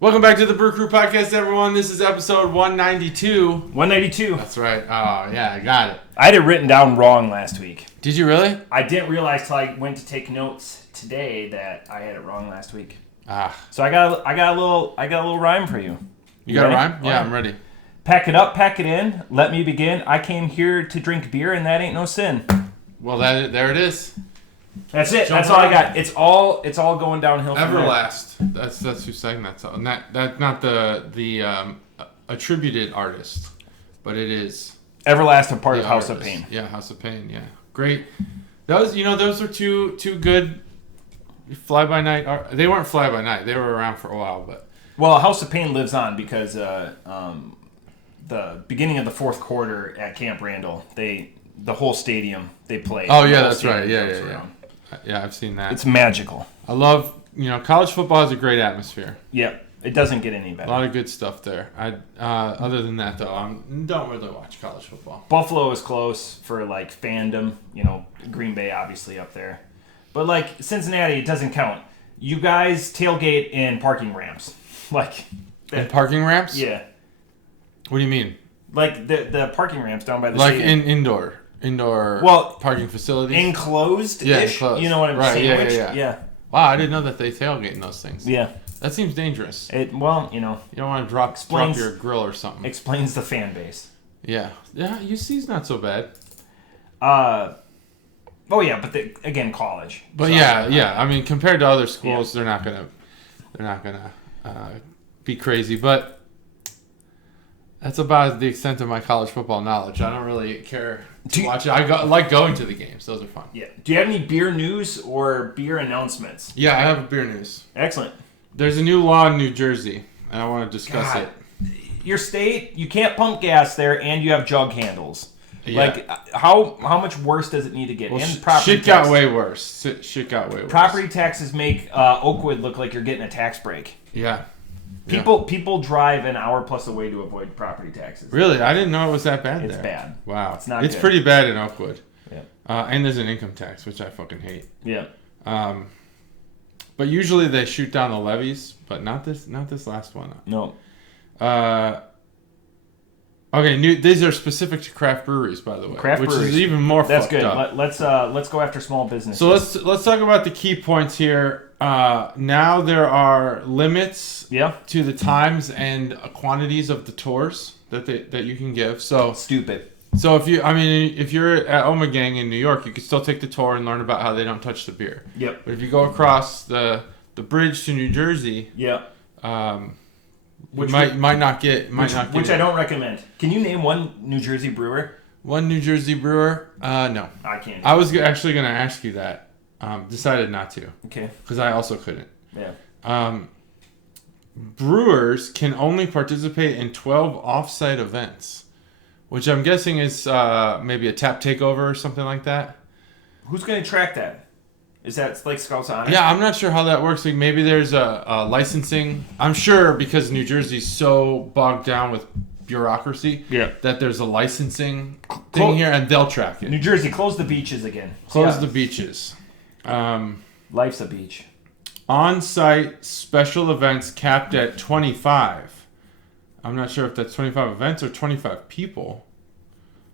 Welcome back to the Brew Crew Podcast, everyone. This is episode 192. 192. That's right. Oh, yeah, I got it. I had it written down wrong last week. Did you really? I didn't realize till I went to take notes today that I had it wrong last week. So I got a little rhyme for you. You got ready? a rhyme? Yeah, I'm ready. Pack it up, pack it in. Let me begin. I came here to drink beer, and that ain't no sin. Well, there it is. That's it. Jump That's all I on. got. It's all going downhill. From Everlast. That's who sang that song. That's not the attributed artist, but it is. Everlast, a part of House artist. of Pain. Yeah, House of Pain. Yeah, great. Those were two good fly by night. They weren't fly by night. They were around for a while, but. Well, House of Pain lives on because the beginning of the fourth quarter at Camp Randall, the whole stadium they play. Oh yeah, that's right. Yeah. Yeah, I've seen that. It's magical. I love, college football has a great atmosphere. Yeah, it doesn't get any better. A lot of good stuff there. Other than that, though, I don't really watch college football. Buffalo is close for like fandom. Green Bay obviously up there, but like Cincinnati, it doesn't count. You guys tailgate in parking ramps, like In parking ramps? Yeah. What do you mean? Like the parking ramps down by the like stadium. indoor parking facilities? Enclosed-ish? Yeah, enclosed. You know what I'm saying? Right, yeah. Wow, I didn't know that they tailgate in those things. Yeah. That seems dangerous. You don't want to drop your grill or something. Explains the fan base. Yeah. Yeah, UC's not so bad. Oh yeah, but again, college. But so, yeah. I mean, compared to other schools, they're not gonna be crazy. But that's about the extent of my college football knowledge. I don't really care to watch it. I like going to the games. Those are fun. Yeah. Do you have any beer news or beer announcements? Yeah, I have a beer news. Excellent. There's a new law in New Jersey, and I want to discuss it. Your state, you can't pump gas there, and you have jug handles. Yeah. Like, how much worse does it need to get? Well, and property shit got way worse. Shit got way worse. Property taxes make Oakwood look like you're getting a tax break. Yeah. People drive an hour plus away to avoid property taxes. Really? I didn't know it was that bad there. It's bad. Wow. It's not It's good. pretty bad in Oakwood. Yeah. And there's an income tax, which I fucking hate. Yeah. But usually they shoot down the levies, but not this last one. No. Okay, these are specific to craft breweries, by the way, which is even more That's fucked good. up. Let's go after small businesses. So let's talk about the key points here. Now there are limits to the times and quantities of the tours that you can give. So stupid. So if you're at Omegang in New York, you can still take the tour and learn about how they don't touch the beer. Yep. But if you go across the bridge to New Jersey, which might not get which I don't recommend. Can you name one New Jersey brewer? One New Jersey brewer? No. I can't. I was actually going to ask you that. Decided not to. Okay. Because I also couldn't. Yeah. Brewers can only participate in 12 off-site events, which I'm guessing is maybe a tap takeover or something like that. Who's going to track that? Is that like Scouts Honor? Yeah, I'm not sure how that works. Like maybe there's a licensing. I'm sure because New Jersey's so bogged down with bureaucracy that there's a licensing thing here, and they'll track it. New Jersey, close the beaches again. Close the beaches. Life's a beach. On-site special events capped at 25. I'm not sure if that's 25 events or 25 people.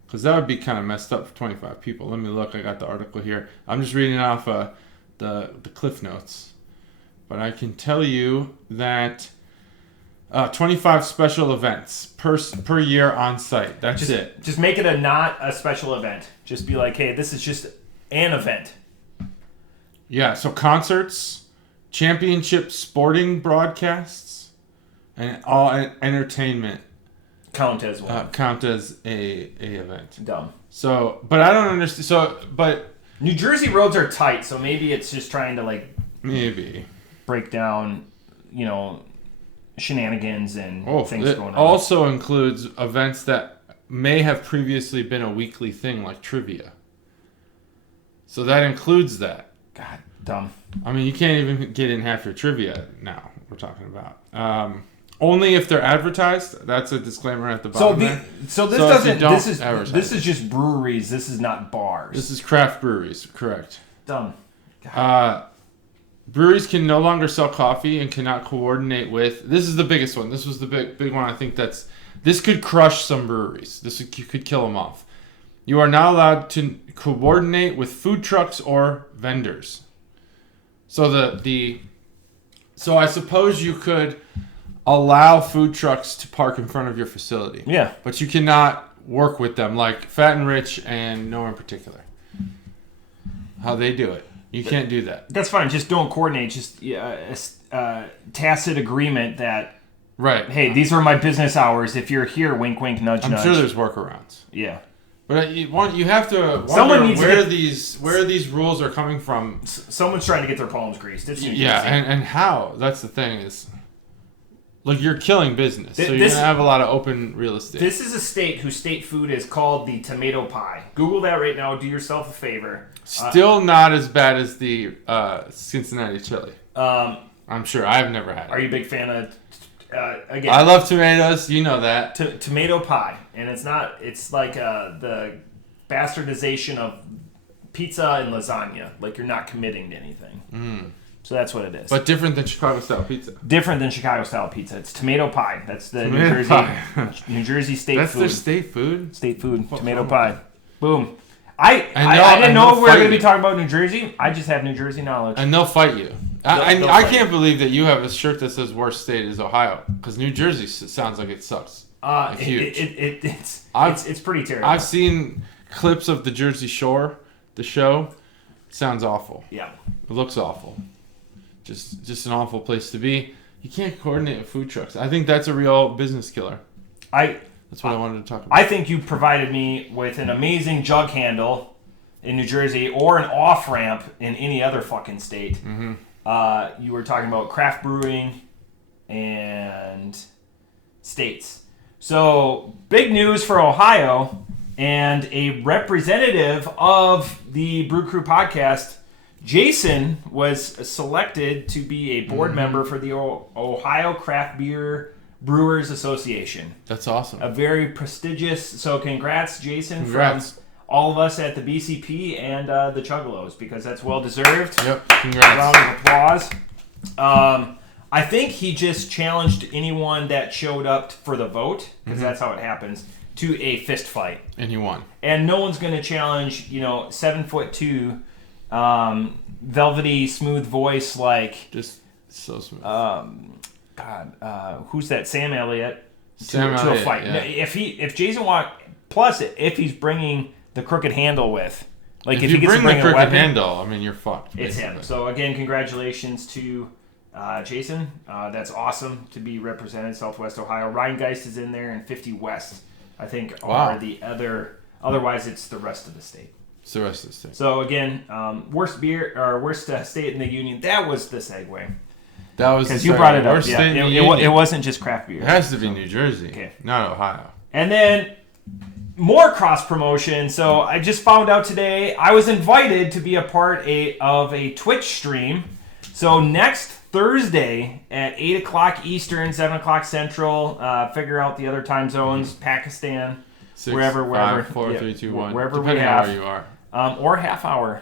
Because that would be kind of messed up for 25 people. Let me look. I got the article here. I'm just reading off the Cliff Notes. But I can tell you that 25 special events per year on site. That's it. Just make it not a special event. Just be like, hey, this is just an event. Yeah, so concerts, championship sporting broadcasts, and all entertainment count as well. Count as a event. Dumb. So, but I don't understand. So, but New Jersey roads are tight, so maybe it's just trying to break down, shenanigans and things going on. It also includes events that may have previously been a weekly thing, like trivia. So that includes that. God, dumb. I mean, you can't even get in half your trivia now. We're talking about only if they're advertised. That's a disclaimer at the bottom. This is just breweries. This is not bars. This is craft breweries, correct? Dumb. breweries can no longer sell coffee and cannot coordinate with. This is the biggest one. This was the big one. I think this could crush some breweries. Could kill them off. You are not allowed to coordinate with food trucks or vendors. So so I suppose you could allow food trucks to park in front of your facility. Yeah. But you cannot work with them, like Fat and Rich and nowhere in particular. How they do it. You can't do that. That's fine. Just don't coordinate. Just a tacit agreement that, right. Hey, these are my business hours. If you're here, wink, wink, nudge, nudge. I'm sure there's workarounds. Yeah. But you have to wonder where these rules are coming from. Someone's trying to get their palms greased. It's yeah, and how? That's the thing is, like, you're killing business. So you're going to have a lot of open real estate. This is a state whose state food is called the tomato pie. Google that right now. Do yourself a favor. Still not as bad as the Cincinnati chili. I'm sure. I've never had it. Are you a big fan of... again, I love tomatoes. You know that. Tomato pie. And it's not... It's like the bastardization of pizza and lasagna. Like, you're not committing to anything. Mm. So that's what it is. But different than Chicago-style pizza. Different than Chicago-style pizza. It's tomato pie. That's the New Jersey state That's food. their state food? State food. Tomato pie. Boom. I didn't know we were going to be talking about New Jersey. I just have New Jersey knowledge. And they'll fight you. I can't believe that you have a shirt that says worst state is Ohio. Because New Jersey sounds like it sucks. It's huge. It's pretty terrible. I've seen clips of the Jersey Shore, the show. It sounds awful. Yeah. It looks awful. Just an awful place to be. You can't coordinate with food trucks. I think that's a real business killer. That's what I wanted to talk about. I think you provided me with an amazing jug handle in New Jersey or an off-ramp in any other fucking state. Mm-hmm. You were talking about craft brewing and states. So, big news for Ohio, and a representative of the Brew Crew podcast, Jason, was selected to be a board member for the Ohio Craft Brewers Association. That's awesome. A very prestigious. So congrats, Jason, Congrats. from all of us at the BCP and the Chuggalos, because that's well deserved. Yep. Congrats. Round of applause. I think he just challenged anyone that showed up for the vote, because that's how it happens, to a fist fight. And he won. And no one's going to challenge, 7'2", velvety, smooth voice like just so smooth. Who's that? Sam Elliott. To a fight. Yeah. If Jason plus if he's bringing the crooked handle with, like if you he gets bring to bring the a crooked weapon, handle, I mean you're fucked. it's basically. him. So again, congratulations to Jason. That's awesome to be represented Southwest Ohio. Ryan Geist is in there, and 50 West, I think, are the other. Otherwise, it's the rest of the state. It's the rest of the state. So again, worst state in the union. That was the segue. That was because you brought it up. Yeah. It wasn't just craft beer. It has to be New Jersey, not Ohio. And then more cross promotion. So I just found out today I was invited to be a part of a Twitch stream. So next Thursday at 8 o'clock Eastern, 7 o'clock Central. Figure out the other time zones. Pakistan, 6, wherever, 5, 4, 3, 2, 1. wherever Depending we have. on where you are. Or half hour.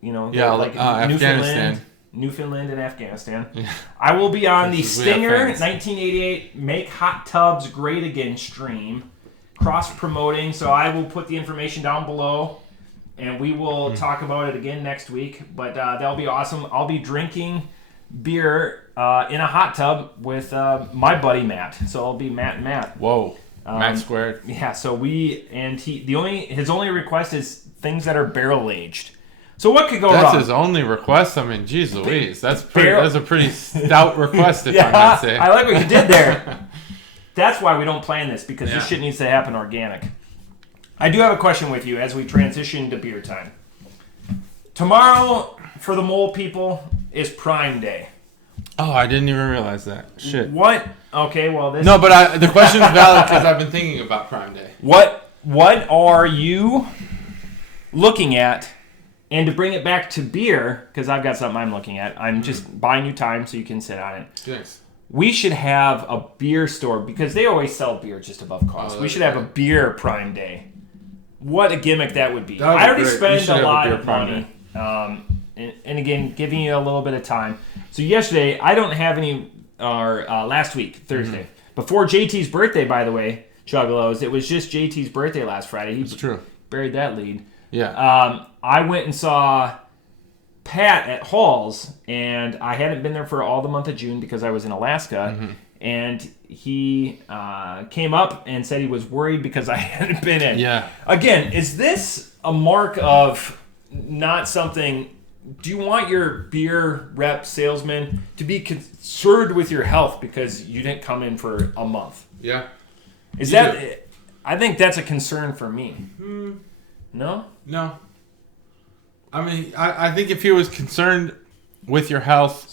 Like Afghanistan. Newfoundland and Afghanistan. Yeah. I will be on the Stinger 1988 Make Hot Tubs Great Again stream, cross-promoting. So I will put the information down below, and we will talk about it again next week. But that'll be awesome. I'll be drinking beer in a hot tub with my buddy Matt. So I'll be Matt and Matt. Whoa. Matt squared. Yeah, so his only request is things that are barrel-aged. So what could go wrong? That's his only request? I mean, geez Louise. That's a pretty stout request, if I might say. I like what you did there. That's why we don't plan this, because this shit needs to happen organic. I do have a question with you as we transition to beer time. Tomorrow, for the mole people, is Prime Day. Oh, I didn't even realize that. Shit. What? Okay, well, this... No, but the question is valid because I've been thinking about Prime Day. What are you looking at? And to bring it back to beer, because I've got something I'm looking at. I'm just buying you time so you can sit on it. Thanks. We should have a beer store, because they always sell beer just above cost. We should have a beer Prime Day. What a gimmick that would be. I already spend a lot of money and again, giving you a little bit of time. So yesterday, I don't have any, or last week, Thursday, before JT's birthday, by the way, Chuggalos, it was just JT's birthday last Friday. He true. Buried that lead. Yeah. I went and saw Pat at Hall's, and I hadn't been there for all the month of June because I was in Alaska, and he came up and said he was worried because I hadn't been in. Yeah. Again, is this a mark of not something... Do you want your beer rep salesman to be concerned with your health because you didn't come in for a month? Yeah. Is that... I think that's a concern for me. No? No. I mean, I think if he was concerned with your health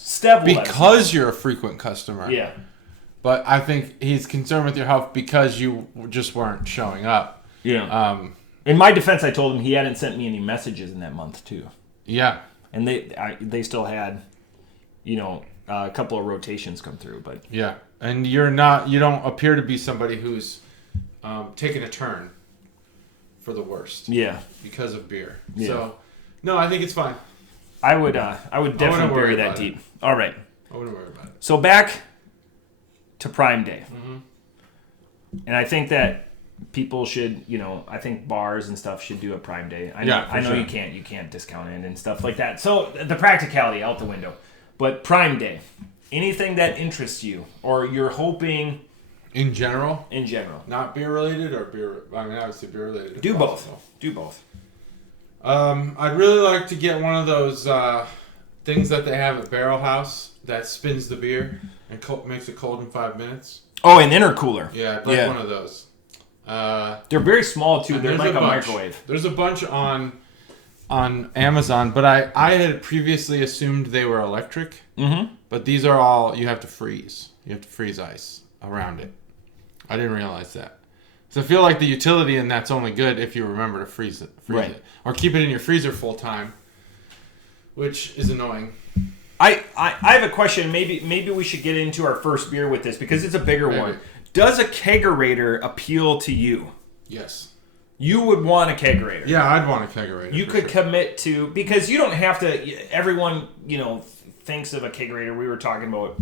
because you're a frequent customer. Yeah. But I think he's concerned with your health because you just weren't showing up. Yeah. In my defense, I told him he hadn't sent me any messages in that month, too. Yeah. And they still had, a couple of rotations come through, but... Yeah. And you don't appear to be somebody who's taken a turn for the worst. Yeah. Because of beer. Yeah. So, no, I think it's fine. I would definitely bury that deep. All right. I wouldn't worry about it. So back to Prime Day. And I think that people should, I think bars and stuff should do a Prime Day. I know sure. you can't discount it and stuff like that. So the practicality out the window. But Prime Day, anything that interests you or you're hoping... In general? In general. Not beer related or beer... I mean, obviously beer related. Do both. Do both. I'd really like to get one of those things that they have at Barrel House that spins the beer and makes it cold in 5 minutes. Oh, an intercooler. Yeah, I'd like one of those. They're very small, too. They're like a microwave. There's a bunch on Amazon, but I had previously assumed they were electric. But these are all... You have to freeze. You have to freeze ice around it. I didn't realize that. So I feel like the utility in that's only good if you remember to freeze it. Or keep it in your freezer full time, which is annoying. I have a question. Maybe we should get into our first beer with this because it's a bigger one. Does a kegerator appeal to you? Yes. You would want a kegerator. Yeah, I'd want a kegerator. You could commit to... Because you don't have to... Everyone, thinks of a kegerator. We were talking about...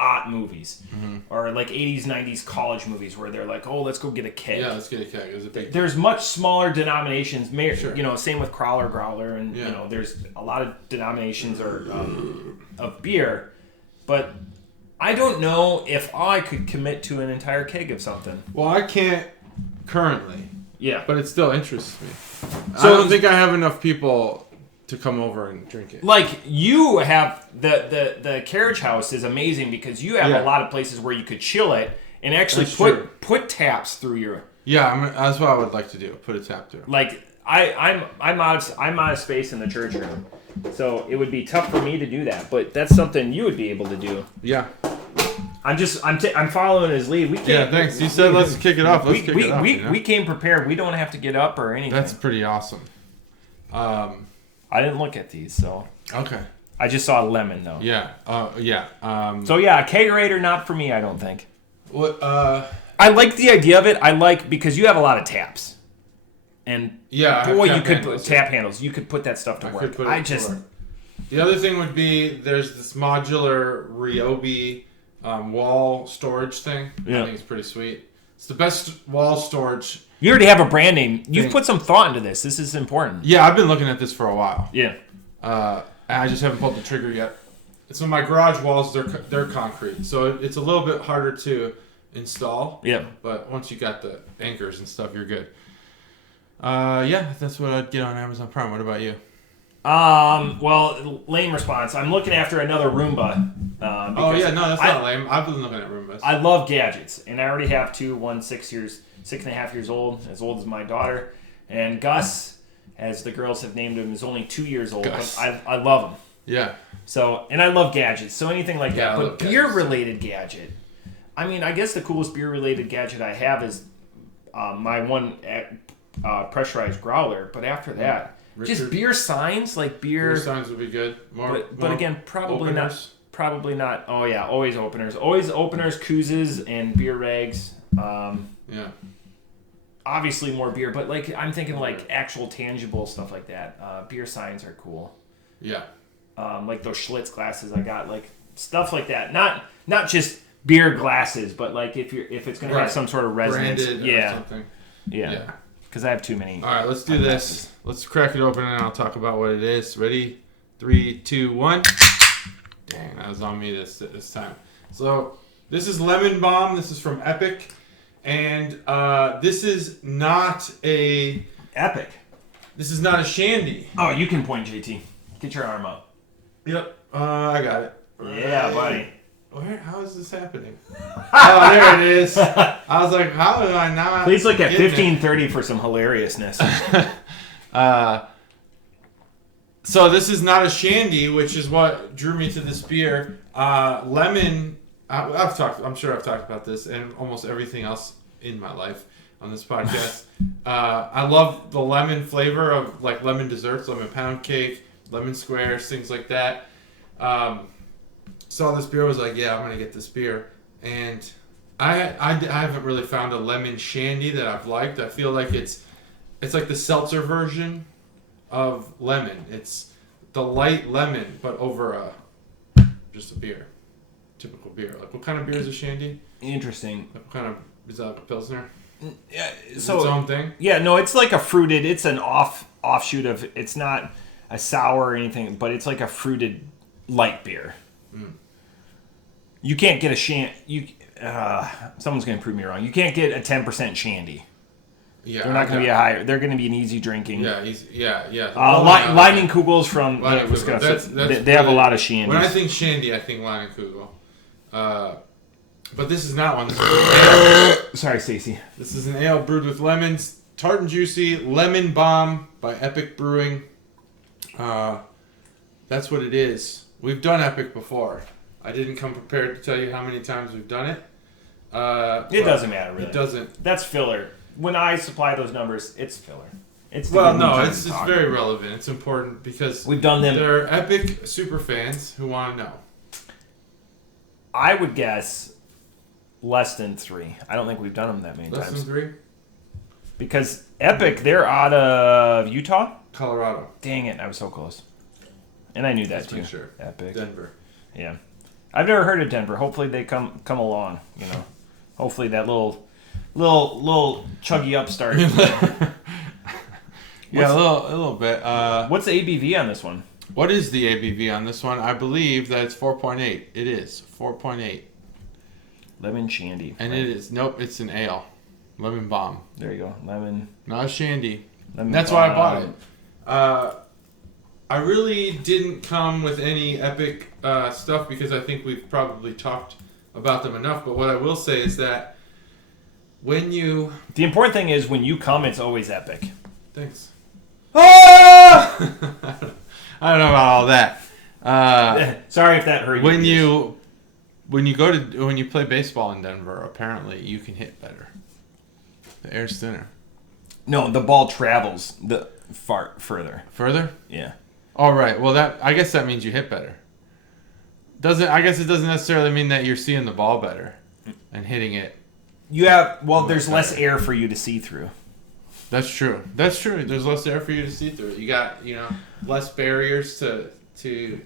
art movies or like 80s 90s college movies where they're like, oh, let's go get a keg. Yeah, let's get a keg. It was a big There's much smaller denominations, same with growler, and there's a lot of denominations of beer, but I don't know if I could commit to an entire keg of something. Well, I can't currently. Yeah, but it still interests me. So I don't think I have enough people to come over and drink it. Like, you have the carriage house is amazing because you have a lot of places where you could chill it and actually put taps through your... Yeah, that's what I would like to do. Put a tap through. Like, I'm out of space in the church room, so it would be tough for me to do that. But that's something you would be able to do. Yeah. I'm following his lead. Thanks. You said let's kick it off. We came prepared. We don't have to get up or anything. That's pretty awesome. I didn't look at these, so... Okay. I just saw lemon, though. Yeah. So, yeah, a kegerator, not for me, I don't think. What? I like the idea of it. Because you have a lot of taps. And, boy, you could put tap handles. You could put that stuff to work. The other thing would be there's this modular Ryobi wall storage thing. Yeah. I think it's pretty sweet. It's the best wall storage... You already have a brand name. You've put some thought into this. This is important. Yeah, I've been looking at this for a while. Yeah. I just haven't pulled the trigger yet. So my garage walls, they're concrete, so it's a little bit harder to install. Yeah. But once you got the anchors and stuff, you're good. That's what I'd get on Amazon Prime. What about you? Well, lame response. I'm looking after another Roomba. That's not lame. I've been looking at Roombas. I love gadgets, and I already have two. One 6.5 years old as my daughter, and Gus, as the girls have named him, is only 2 years old. Gus. But I love him. Yeah. So, and I love gadgets. So anything like that. But beer-related gadget. I mean, I guess the coolest beer-related gadget I have is my one pressurized growler. But after that, just beer signs, like beer. Beer signs would be good. But again, probably openers. not. Probably not. Oh yeah, always openers. Always openers, koozes, and beer rags. obviously more beer, but like I'm thinking like actual tangible stuff like that. Beer signs are cool. Yeah. Like those Schlitz glasses I got, like stuff like that. Not just beer glasses, but like if it's gonna have some sort of resonance, branded or something. Yeah. Because I have too many. All right, let's do this. Let's crack it open and I'll talk about what it is. Ready? 3, 2, 1. Dang, that was on me this time. So this is Lemon Bomb. This is from Epic, and this is not a Epic. This is not a shandy. Oh, you can point, JT. Get your arm up. Yep. I got it. Yeah, buddy. Where? How is this happening? Oh, there it is. I was like, how did I not? Please look at 1530 for some hilariousness. So this is not a shandy, which is what drew me to this beer. Lemon. I'm sure I've talked about this and almost everything else in my life on this podcast. I love the lemon flavor of like lemon desserts, lemon pound cake, lemon squares, things like that. Saw this beer, was like, yeah, I'm gonna get this beer, and I haven't really found a lemon shandy that I've liked. I feel like it's like the seltzer version of lemon. It's the light lemon, but over just a beer, typical beer. Like, what kind of beer is a shandy? Interesting. What kind of is that? A pilsner? Yeah, So its own thing. Yeah, no, it's like a fruited. It's an offshoot of. It's not a sour or anything, but it's like a fruited light beer. You can't get a someone's going to prove me wrong. You can't get a 10% shandy. Yeah, they're not going to be a higher. They're going to be an easy drinking. Yeah, yeah. Lightning Kugels from Wisconsin. They have a lot of shandies. When I think shandy, I think Lightning Kugel. But this is not one. This is an ale. Sorry, Stacy. This is an ale brewed with lemons, tart and juicy, Lemon Bomb by Epic Brewing. That's what it is. We've done Epic before. I didn't come prepared to tell you how many times we've done it. It doesn't matter, really. It doesn't. That's filler. When I supply those numbers, it's filler. It's very relevant. It's important because we've done them. There are Epic super fans who want to know. I would guess less than 3. I don't think we've done them that many times. Less than 3? Because Epic, they're out of Utah? Colorado. Dang it, I was so close. And I knew that too. Sure. Epic. Denver. Yeah. I've never heard of Denver. Hopefully they come along, you know. Hopefully that little chuggy upstart. Yeah, a little bit. What's the ABV on this one? What is the ABV on this one? I believe that it's 4.8. It is 4.8. Lemon shandy. And it is. Nope, it's an ale. Lemon Bomb. There you go. Lemon. Not a shandy. Lemon That's bomb. why I bought it. I really didn't come with any Epic stuff because I think we've probably talked about them enough. But what I will say is that when you... The important thing is when you come, it's always Epic. Thanks. Ah! I don't know about all that. Sorry if that hurt you. When you play baseball in Denver, apparently you can hit better. The air's thinner. No, the ball travels further. Further? Yeah. All right. Well, I guess that means you hit better. I guess it doesn't necessarily mean that you're seeing the ball better and hitting it. There's less air for you to see through. That's true. There's less air for you to see through. You got, less barriers to.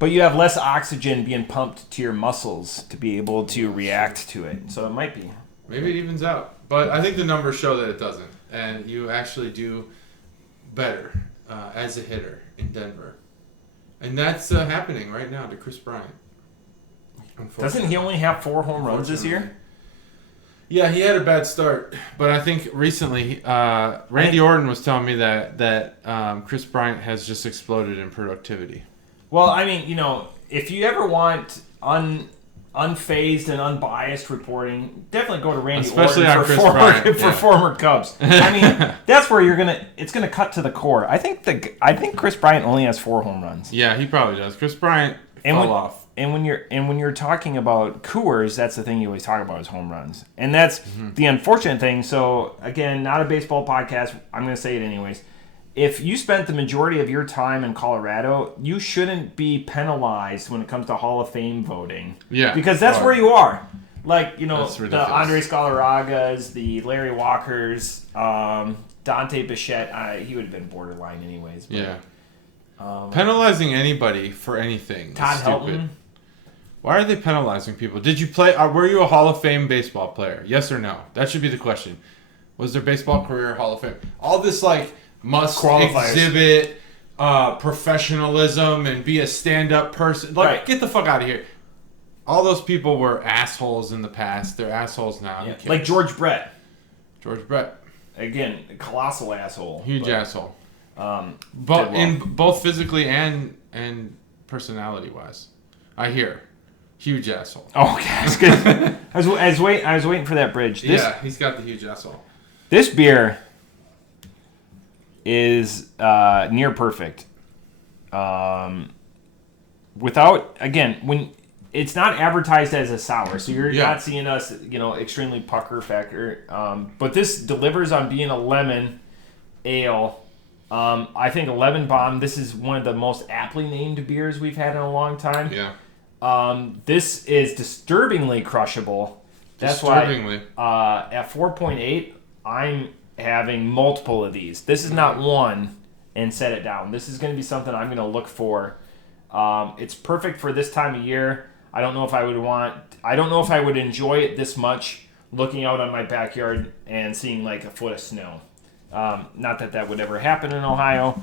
But you have less oxygen being pumped to your muscles to be able to react to it. So it might be. Maybe it evens out. But I think the numbers show that it doesn't. And you actually do better as a hitter in Denver. And that's happening right now to Chris Bryant. Doesn't he only have 4 home runs this year? Yeah, he had a bad start. But I think recently, Randy Orton was telling me that Chris Bryant has just exploded in productivity. Well, I mean, if you ever want unfazed and unbiased reporting, definitely go to Randy Especially Orton for former Cubs. I mean, that's where it's gonna cut to the core. I think Chris Bryant only has 4 home runs. Yeah, he probably does. Chris Bryant fell off. And when you're talking about Coors, that's the thing you always talk about is home runs, and that's the unfortunate thing. So again, not a baseball podcast. I'm gonna say it anyways. If you spent the majority of your time in Colorado, you shouldn't be penalized when it comes to Hall of Fame voting. Yeah. Because that's where you are. Like, That's the ridiculous. Andre Scalaragas, the Larry Walkers, Dante Bichette. He would have been borderline anyways. But, Yeah. Penalizing anybody for anything Todd is stupid. Helton. Why are they penalizing people? Did you play? Were you a Hall of Fame baseball player? Yes or no? That should be the question. Was their baseball career Hall of Fame? All this must Qualifiers. exhibit professionalism and be a stand-up person. Right. Get the fuck out of here. All those people were assholes in the past. They're assholes now. Yeah. Like George Brett. George Brett. Again, a colossal asshole. Huge asshole. But But in both physically and personality-wise. I hear. Huge asshole. Oh, okay, that's good. I was waiting for that bridge. He's got the huge asshole. This beer is near perfect. Without, again, when it's not advertised as a sour, so you're not seeing us, extremely pucker factor. But this delivers on being a lemon ale. I think a lemon bomb. This is one of the most aptly named beers we've had in a long time. Yeah. This is disturbingly crushable. That's why at 4.8, I'm having multiple of these. This is not one and set it down. This is going to be something I'm going to look for. It's perfect for this time of year. I don't know if I would enjoy it this much looking out on my backyard and seeing a foot of snow. Not that would ever happen in Ohio.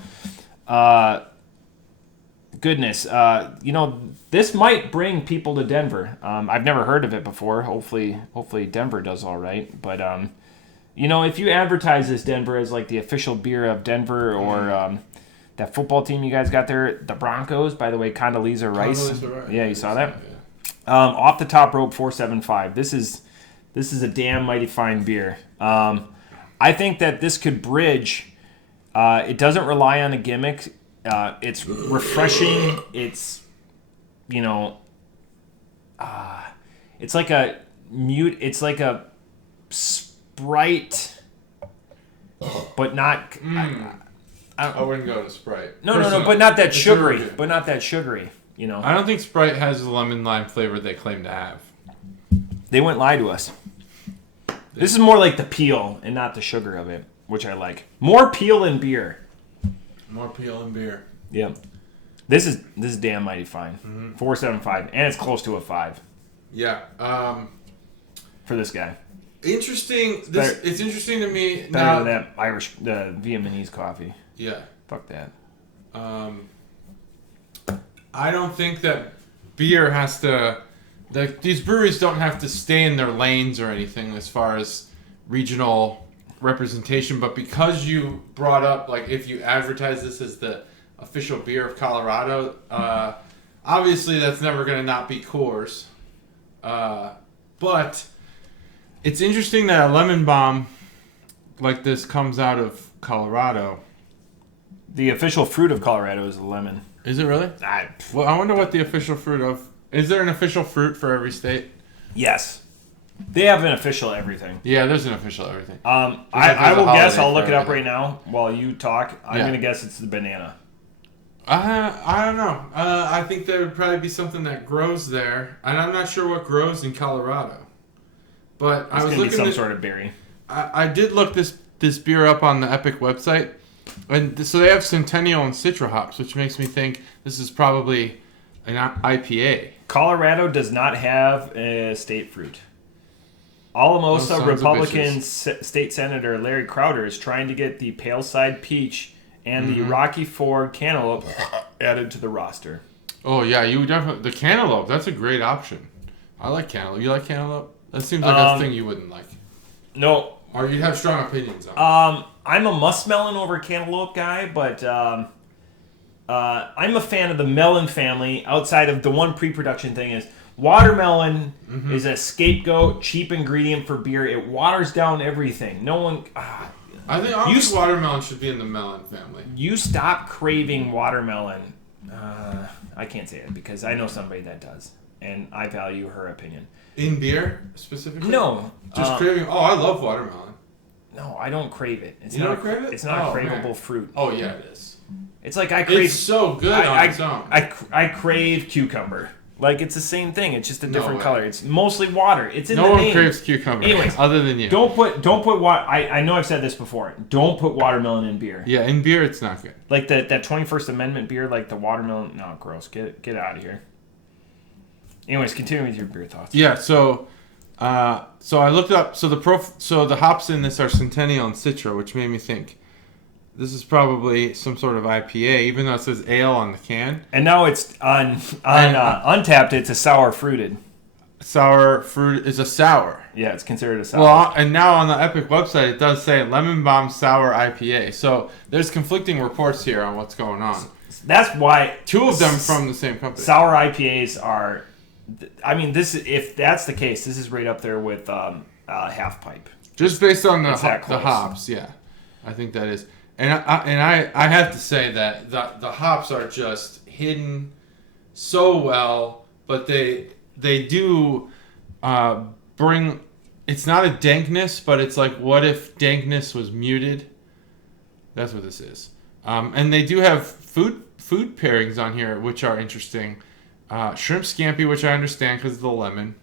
Goodness, this might bring people to Denver. I've never heard of it before. Hopefully Denver does all right. But if you advertise this Denver as the official beer of Denver or that football team you guys got there, the Broncos. By the way, Condoleezza Rice. Yeah, you saw that. Off the top rope, 4.75. This is a damn mighty fine beer. I think that this could bridge. It doesn't rely on a gimmick. It's refreshing. It's, it's like a it's like a Sprite, but not. I wouldn't go to Sprite. No, but not that sugary. I don't think Sprite has the lemon lime flavor they claim to have. They wouldn't lie to us. This is more like the peel and not the sugar of it, which I like. More peel in beer. More peel and beer. Yeah. This is damn mighty fine. 4.75, and it's close to a 5. Yeah. For this guy. Interesting. It's interesting to me. Better than that the Vietnamese coffee. Yeah. Fuck that. I don't think that beer has to. These breweries don't have to stay in their lanes or anything as far as regional representation, but because you brought up if you advertise this as the official beer of Colorado, obviously that's never going to not be Coors. But it's interesting that a lemon bomb like this comes out of Colorado. The official fruit of Colorado is the lemon. Is it really? Well, I wonder what the official fruit of. Is there an official fruit for every state? Yes. They have an official everything. Yeah, there's an official everything. I will guess. I'll look it up right now while you talk. I'm going to guess it's the banana. I don't know. I think there would probably be something that grows there, and I'm not sure what grows in Colorado. But I was looking at some sort of berry. I did look this beer up on the Epic website, and so they have Centennial and Citra hops, which makes me think this is probably an IPA. Colorado does not have a state fruit. Alamosa Republican State Senator Larry Crowder is trying to get the Pale Side Peach and the Rocky Ford Cantaloupe added to the roster. Oh yeah, you definitely the cantaloupe. That's a great option. I like cantaloupe. You like cantaloupe? That seems like a thing you wouldn't like. No. Or you'd have strong opinions on. I'm a muskmelon over cantaloupe guy, but I'm a fan of the melon family. Outside of the one pre-production thing is watermelon is a scapegoat, cheap ingredient for beer. It waters down everything. No one. I think watermelon should be in the melon family. You stop craving watermelon. I can't say it because I know somebody that does, and I value her opinion. In beer specifically? No. Just craving. Oh, I love watermelon. No, I don't crave it. You don't crave it? It's not a craveable fruit. Oh yeah, it is. It's like I crave. It's so good on its own. I crave cucumber. Like, it's the same thing. It's just a different way. color. It's mostly water. It's in no the one name. craves cucumber. Anyways, other than you. Don't put water. I know I've said this before. Don't put watermelon in beer. Yeah, in beer it's not good. Like that 21st Amendment beer, like the watermelon. No, gross. Get out of here. Anyways, continue with your beer thoughts. Yeah, so I looked up. So the hops in this are Centennial and Citra, which made me think this is probably some sort of IPA, even though it says ale on the can. And now it's on Untapped. It's a sour fruited. Sour fruit is a sour. Yeah, it's considered a sour. Well, and now on the Epic website, it does say Lemon Bomb Sour IPA. So there's conflicting reports here on what's going on. That's why two of them from the same company. Sour IPAs are. I mean, if that's the case, this is right up there with Half Pipe. Just based on the close. hops, yeah, I think that is. And I have to say that the hops are just hidden so well, but they do bring. It's not a dankness, but it's like, what if dankness was muted? That's what this is. And they do have food pairings on here, which are interesting. Shrimp scampi, which I understand because of the lemon.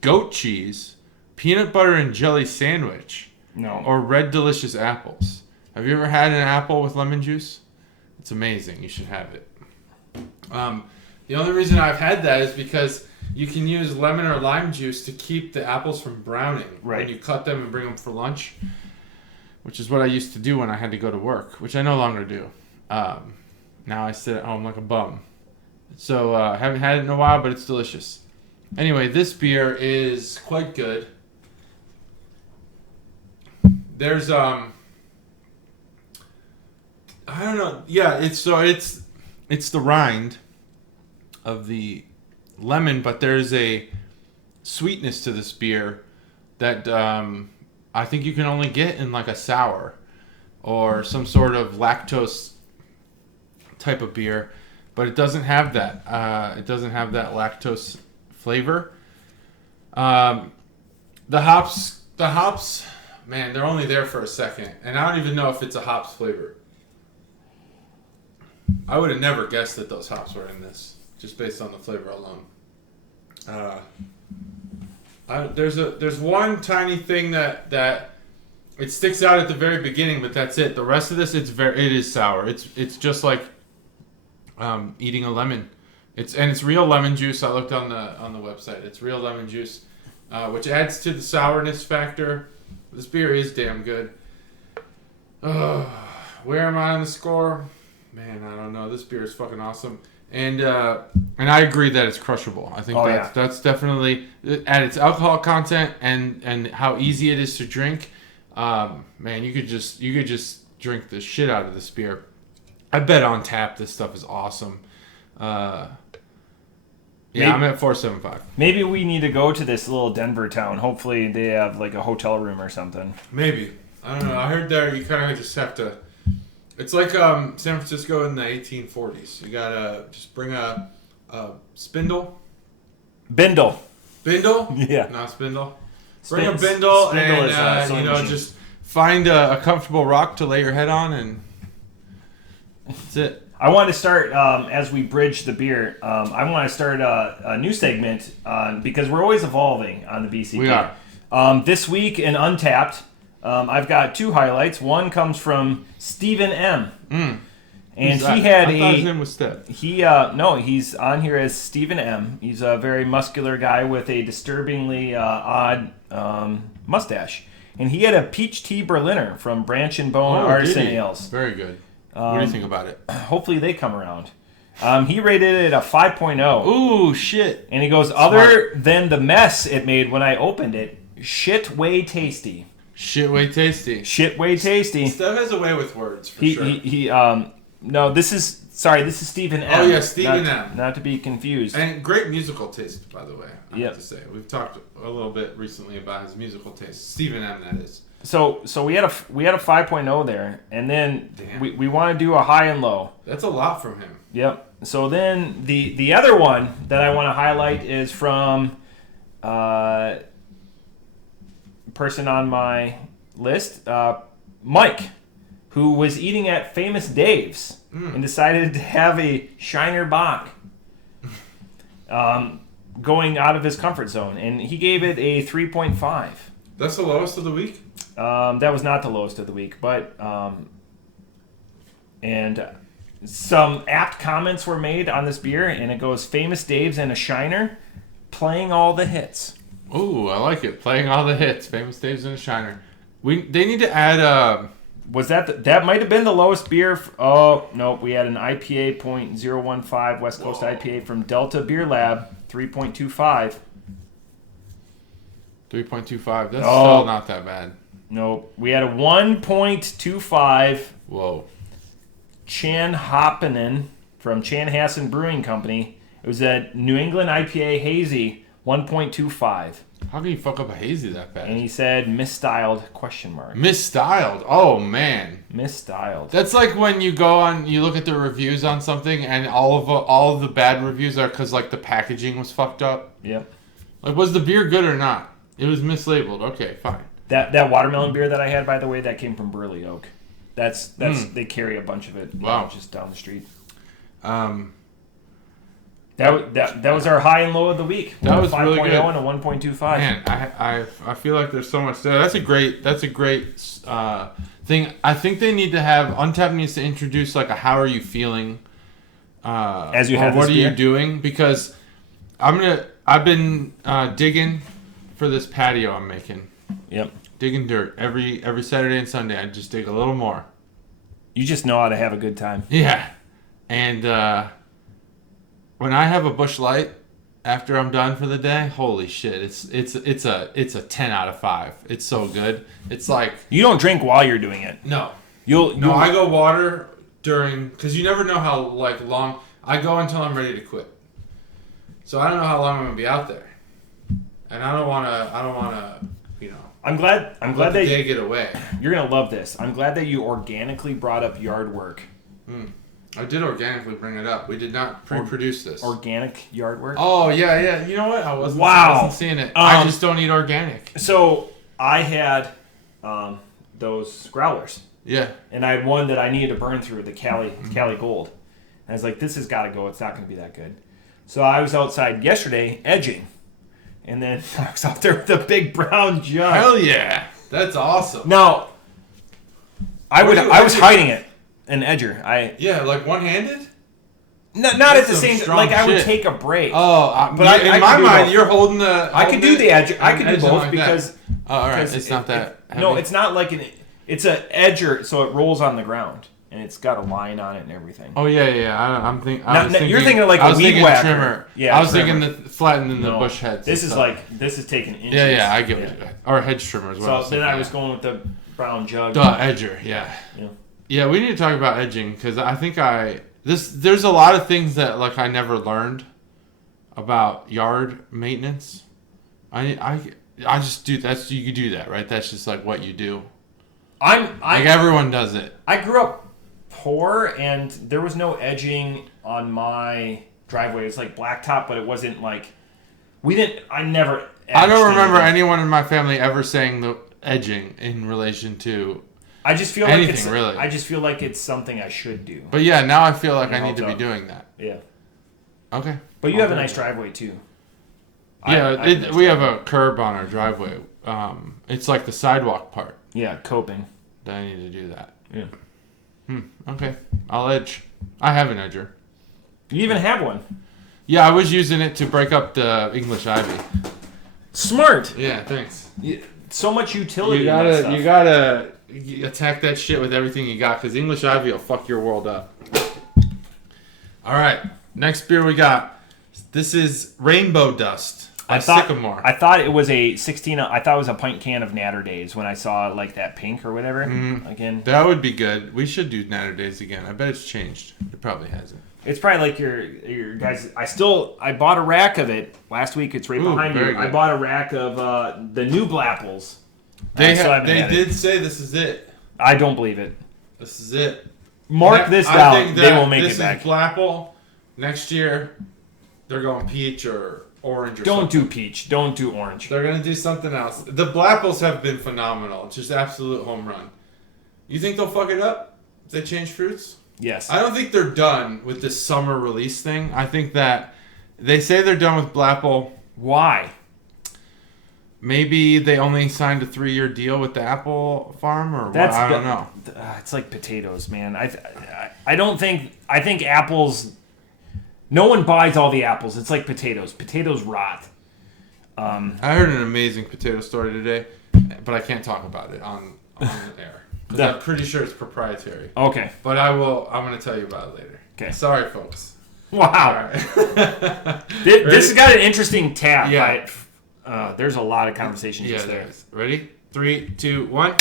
Goat cheese, peanut butter and jelly sandwich. No. Or red delicious apples. Have you ever had an apple with lemon juice? It's amazing. You should have it. The only reason I've had that is because you can use lemon or lime juice to keep the apples from browning. Right. When you cut them and bring them for lunch, which is what I used to do when I had to go to work, which I no longer do. Now I sit at home like a bum. So I haven't had it in a while, but it's delicious. Anyway, this beer is quite good. There's I don't know. Yeah, it's the rind of the lemon, but there's a sweetness to this beer that I think you can only get in like a sour or some sort of lactose type of beer, but it doesn't have that. It doesn't have that lactose flavor. The hops, man, they're only there for a second, and I don't even know if it's a hops flavor. I would have never guessed that those hops were in this, just based on the flavor alone. There's one tiny thing that it sticks out at the very beginning, but that's it. The rest of this, it is sour. It's just like eating a lemon. It's real lemon juice. I looked on the website. It's real lemon juice, which adds to the sourness factor. This beer is damn good. Where am I on the score? Man, I don't know. This beer is fucking awesome. And I agree that it's crushable. I think that's definitely at its alcohol content and how easy it is to drink. Man, you could just drink the shit out of this beer. I bet on tap this stuff is awesome. I'm at 4.75. Maybe we need to go to this little Denver town. Hopefully they have like a hotel room or something. Maybe. I don't know. I heard there you kind of just have to. It's like San Francisco in the 1840s. You gotta just bring a spindle. Bindle. Bindle? Yeah. Not spindle. Bring a bindle and just find a comfortable rock to lay your head on, and that's it. I want to start, as we bridge the beer, I want to start a new segment because we're always evolving on the BCP. We are. This week in Untapped, I've got two highlights. One comes from Stephen M. And he had I thought his name was Steph. He's on here as Stephen M. He's a very muscular guy with a disturbingly odd mustache. And he had a peach tea Berliner from Branch and Bone Artisan Ales. Very good. What do you think about it? Hopefully they come around. He rated it a 5.0. Ooh, shit. And he goes, other than the mess it made when I opened it, shit way tasty. Shit way tasty. Shit way tasty. Steph has a way with words, for sure. No, this is Stephen M. Oh, yeah, Stephen M. Not to be confused. And great musical taste, by the way, I have to say. We've talked a little bit recently about his musical taste. Stephen M, that is. So we had a 5.0 there, and then we want to do a high and low. That's a lot from him. Yep. So then the other one that I want to highlight is from person on my list, Mike, who was eating at Famous Dave's and decided to have a Shiner Bock. going out of his comfort zone, and he gave it a 3.5. That's the lowest of the week? That was not the lowest of the week, but and some apt comments were made on this beer, and it goes Famous Dave's and a Shiner, playing all the hits. Ooh, I like it. Playing all the hits. Famous Dave's and a Shiner. They need to add Was that might have been the lowest beer? Oh no, we had an IPA .015 West Coast IPA from Delta Beer Lab 3.25. 3.25. That's still not that bad. Nope. We had a 1.25. Whoa. Chanhassen from Chanhassen Brewing Company. It was a New England IPA Hazy 1.25. How can you fuck up a hazy that bad? And he said misstyled ? Misstyled? Oh man. Misstyled. That's like when you look at the reviews on something, and all of the bad reviews are because like the packaging was fucked up. Yep. Like, was the beer good or not? It was mislabeled. Okay, fine. That watermelon beer that I had, by the way, that came from Burley Oak. That's They carry a bunch of it. Just down the street. That was our high and low of the week. That was really good. 5.0 and a 1.25. Man, I feel like there's so much there. That's a great thing. I think they need to have Untappd needs to introduce like a how are you feeling as you have what this are beer? you doing, because I've been digging for this patio I'm making. Yep. Digging dirt every Saturday and Sunday. I just dig a little more. You just know how to have a good time. Yeah, and when I have a Busch Light after I'm done for the day, holy shit! It's a 10 out of 5. It's so good. It's like you don't drink while you're doing it. No. You'll I go water during, because you never know how like long I go until I'm ready to quit. So I don't know how long I'm gonna be out there, and I don't wanna you know. I'm glad let the day get away. You're gonna love this. I'm glad that you organically brought up yard work. I did organically bring it up. We did not pre-produce this. Organic yard work? Oh, yeah. You know what? I wasn't seeing it. I just don't eat organic. So, I had those growlers. Yeah. And I had one that I needed to burn through, the Cali Gold. And I was like, this has got to go. It's not going to be that good. So, I was outside yesterday edging. And then I was out there with a big brown jug. Hell yeah. That's awesome. Now, I was hiding it. An edger. Yeah, like one-handed? Not at the same time. Like, I would take a break. Oh, but in my mind, you're holding the... I could do the edger. I could do both like because... Oh, all right. It's not that heavy. No, it's not like it's an edger, so it rolls on the ground. And it's got a line on it and everything. Oh, yeah. I'm thinking... You're thinking of like a weed whacker. Trimmer. Yeah, I was thinking the flattening the bush heads. This is taking inches. Yeah, I get it. Or hedge trimmer as well. So then I was going with the brown jug. The edger, yeah. Yeah, we need to talk about edging, because I think there's a lot of things that like I never learned about yard maintenance. I just do that. You could do that, right? That's just like what you do. Everyone does it. I grew up poor, and there was no edging on my driveway. It was like blacktop, but it wasn't like I never. I don't remember anyone in my family ever saying the edging in relation to. I just feel anything, like really. I just feel like it's something I should do. But yeah, now I feel like I need to be doing that. Yeah. Okay. But you have a nice driveway too. Yeah, we have a curb on our driveway. It's like the sidewalk part. Yeah, coping. That I need to do that. Yeah. Okay. I'll edge. I have an edger. You even have one. Yeah, I was using it to break up the English ivy. Smart. Yeah, thanks. So much utility. You gotta attack that shit with everything you got, because English ivy will fuck your world up. All right, next beer we got. This is Rainbow Dust by Sycamore. I thought it was a 16. I thought it was a pint can of Natter Days when I saw like that pink or whatever. Again, that would be good. We should do Natter Days again. I bet it's changed. It probably hasn't. It's probably like your guys. I bought a rack of it last week. It's right behind you. Good. I bought a rack of the new Blapples. They did say this is it. I don't believe it. This is it. Mark this down. They will make it back. This is Blapple. Next year, they're going peach or orange or something. Don't do peach. Don't do orange. They're going to do something else. The Blapples have been phenomenal. Just absolute home run. You think they'll fuck it up if they change fruits? Yes. I don't think they're done with this summer release thing. I think that They say they're done with Blapple. Why? Maybe they only signed a 3-year deal with the apple farm, or what? I don't know. It's like potatoes, man. I don't think. I think apples. No one buys all the apples. It's like potatoes. Potatoes rot. I heard an amazing potato story today, but I can't talk about it on air. I'm pretty sure it's proprietary. Okay. But I'm going to tell you about it later. Okay. Sorry, folks. Wow. Right. This has got an interesting tap. Yeah. There's a lot of conversation just there. There is. Ready? 3, 2, 1.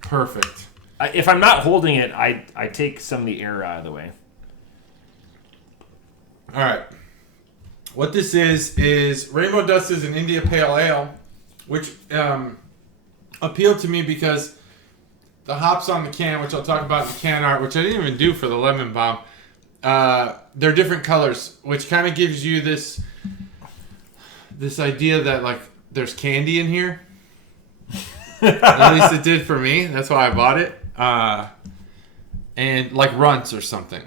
Perfect. If I'm not holding it, I take some of the air out of the way. All right. What this is Rainbow Dust is an India Pale Ale, which appealed to me because the hops on the can, which I'll talk about in the can art, which I didn't even do for the Lemon Bomb, they're different colors, which kind of gives you this idea that, like, there's candy in here. At least it did for me. That's why I bought it. And like runts or something.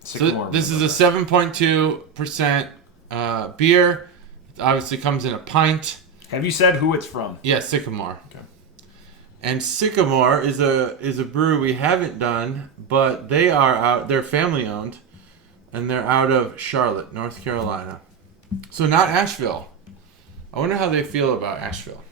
So this is a 7.2% beer. It obviously comes in a pint. Have you said who it's from? Yeah, Sycamore. Okay. And Sycamore is a brew we haven't done, but they are out. They're family owned, and they're out of Charlotte, North Carolina. So not Asheville. I wonder how they feel about Asheville.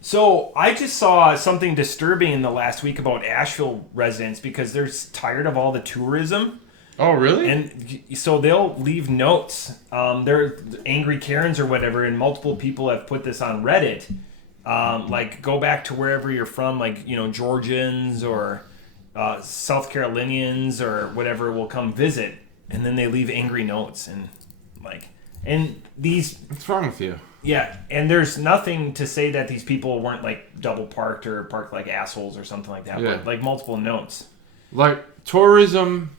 So I just saw something disturbing in the last week about Asheville residents because they're tired of all the tourism. Oh, really? And so they'll leave notes. They're angry Karens or whatever, and multiple people have put this on Reddit. Like, go back to wherever you're from, like, Georgians or South Carolinians or whatever will come visit, and then they leave angry notes and these. What's wrong with you? Yeah, and there's nothing to say that these people weren't like double parked or parked like assholes or something like that. Yeah. But like multiple notes. Like tourism,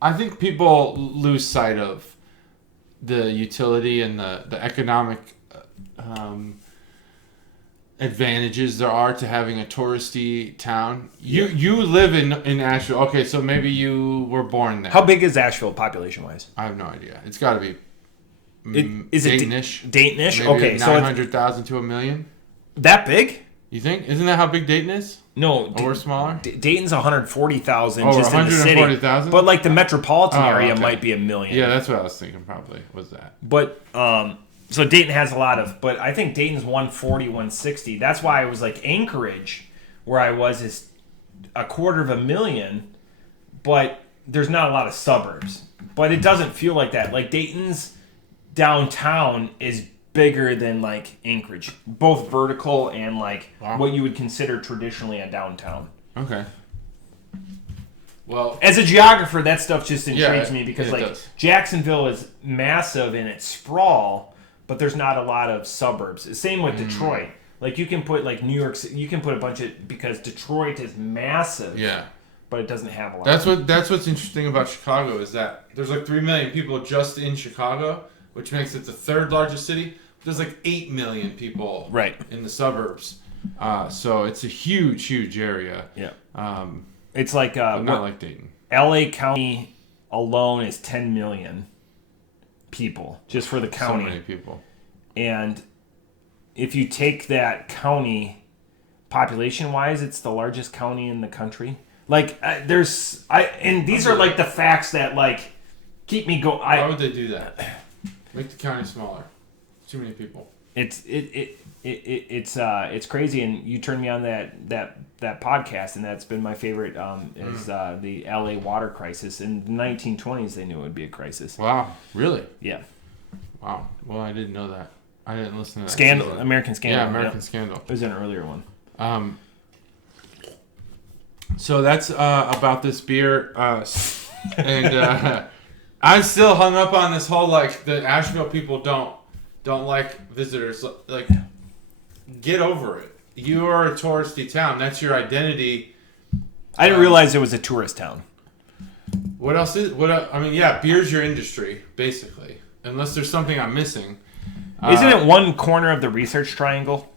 I think people lose sight of the utility and the economic advantages there are to having a touristy town. You live in Asheville. Okay, so maybe you were born there. How big is Asheville population-wise? I have no idea. It's got to be Dayton-ish? Maybe okay, 900,000 to 1 million. That big? You think? Isn't that how big Dayton is? No. Or smaller? Dayton's 140,000 just in the city. 140,000? But like the metropolitan area might be 1 million. Yeah, that's what I was thinking probably was that. But so Dayton has a lot of, but I think Dayton's 140, 160. That's why I was like Anchorage, where I was, is 250,000, but there's not a lot of suburbs. But it doesn't feel like that. Like Dayton's downtown is bigger than like Anchorage, both vertical and like what you would consider traditionally a downtown. Okay. Well, as a geographer, that stuff just intrigues me because like does. Jacksonville is massive in its sprawl, but there's not a lot of suburbs. Same with Detroit. Like you can put like New York, you can put a bunch of, because Detroit is massive. Yeah. But it doesn't have a lot. That's what's interesting about Chicago is that there's like 3 million people just in Chicago, which makes it the third largest city. There's like 8 million people in the suburbs. So it's a huge area. Yeah. It's like not like Dayton. LA County alone is 10 million people just for the county. So many people. And if you take that county population wise, it's the largest county in the country. Like and these are like the facts that like keep me going. Why would they do that? Make the county smaller. Too many people. It's crazy, and you turned me on that podcast, and that's been my favorite. Is the LA water crisis in the 1920s? They knew it would be a crisis. Wow, really? Yeah. Wow. Well, I didn't know that. I didn't listen to that. Scandal, season. American Scandal. Yeah, American Scandal. It was an earlier one. So that's about this beer, and I'm still hung up on this whole like the Asheville people don't like visitors. Like, get over it. You are a touristy town. That's your identity. I didn't realize it was a tourist town. What else is? I mean, yeah, beer's your industry basically, unless there's something I'm missing. Isn't it one corner of the Research Triangle?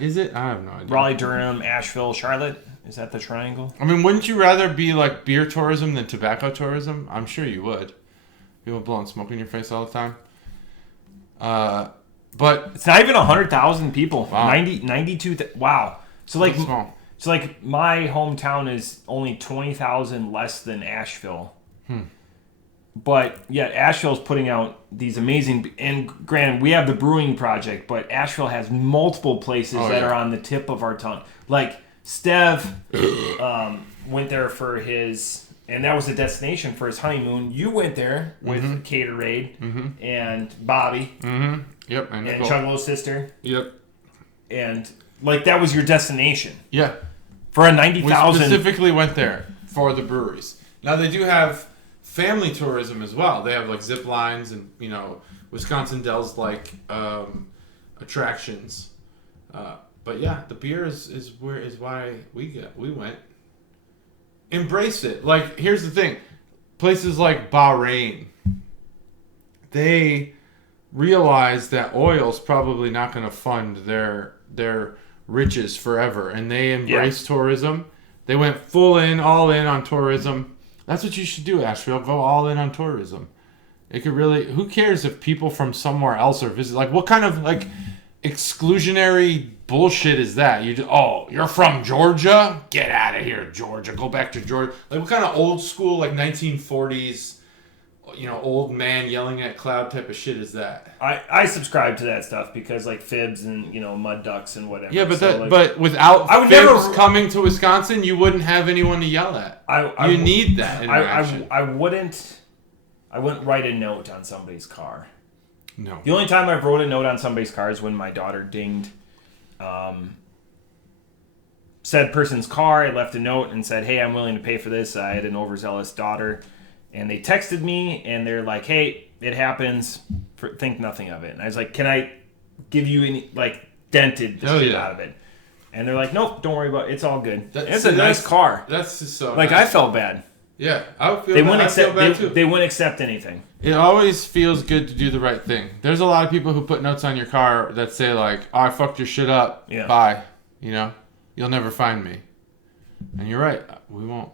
Is it? I have no idea. Raleigh, Durham, Asheville, Charlotte. Is that the triangle? I mean, wouldn't you rather be like beer tourism than tobacco tourism? I'm sure you would. People blowing smoke in your face all the time. But it's not even 100,000 people. Wow. 92. Wow. So like, small. so like my hometown is only 20,000 less than Asheville. But yet Asheville's putting out these amazing. And granted, we have the brewing project, but Asheville has multiple places that are on the tip of our tongue. Like Stev went there for his. And that was the destination for his honeymoon. You went there with Caterade and Bobby. Yep. And Chuggalos' sister. Yep. And, like, that was your destination. Yeah. For a 90,000. We specifically went there for the breweries. Now, they do have family tourism as well. They have, like, zip lines and, you know, Wisconsin Dells, like, attractions. But, yeah, the beer is why we went. Embrace it. Like, here's the thing. Places like Bahrain, they realize that oil's probably not going to fund their riches forever, and they embrace tourism. They went all in on tourism. That's what you should do, Asheville. Go all in on tourism. It could really... Who cares if people from somewhere else are visiting? Like, what kind of, like, exclusionary bullshit is that? You're from Georgia? Get out of here, Georgia. Go back to Georgia. Like, what kind of old school, like, 1940s, you know, old man yelling at cloud type of shit is that? I subscribe to that stuff because, like, fibs and, you know, mud ducks and whatever. Yeah, but so, but without fibs coming to Wisconsin, you wouldn't have anyone to yell at. You need that interaction. I wouldn't write a note on somebody's car. No. The only time I've wrote a note on somebody's car is when my daughter dinged said person's car. I left a note and said, hey, I'm willing to pay for this. I had an overzealous daughter. And they texted me, and they're like, hey, it happens. Think nothing of it. And I was like, can I give you any, like, dented the shit out of it? And they're like, nope, don't worry about it. It's all good. It's a nice car. That's just so like, nice. I felt bad. Yeah, I feel bad too. They wouldn't accept anything. It always feels good to do the right thing. There's a lot of people who put notes on your car that say, like, oh, I fucked your shit up. Yeah. Bye. You know? You'll never find me. And you're right. We won't.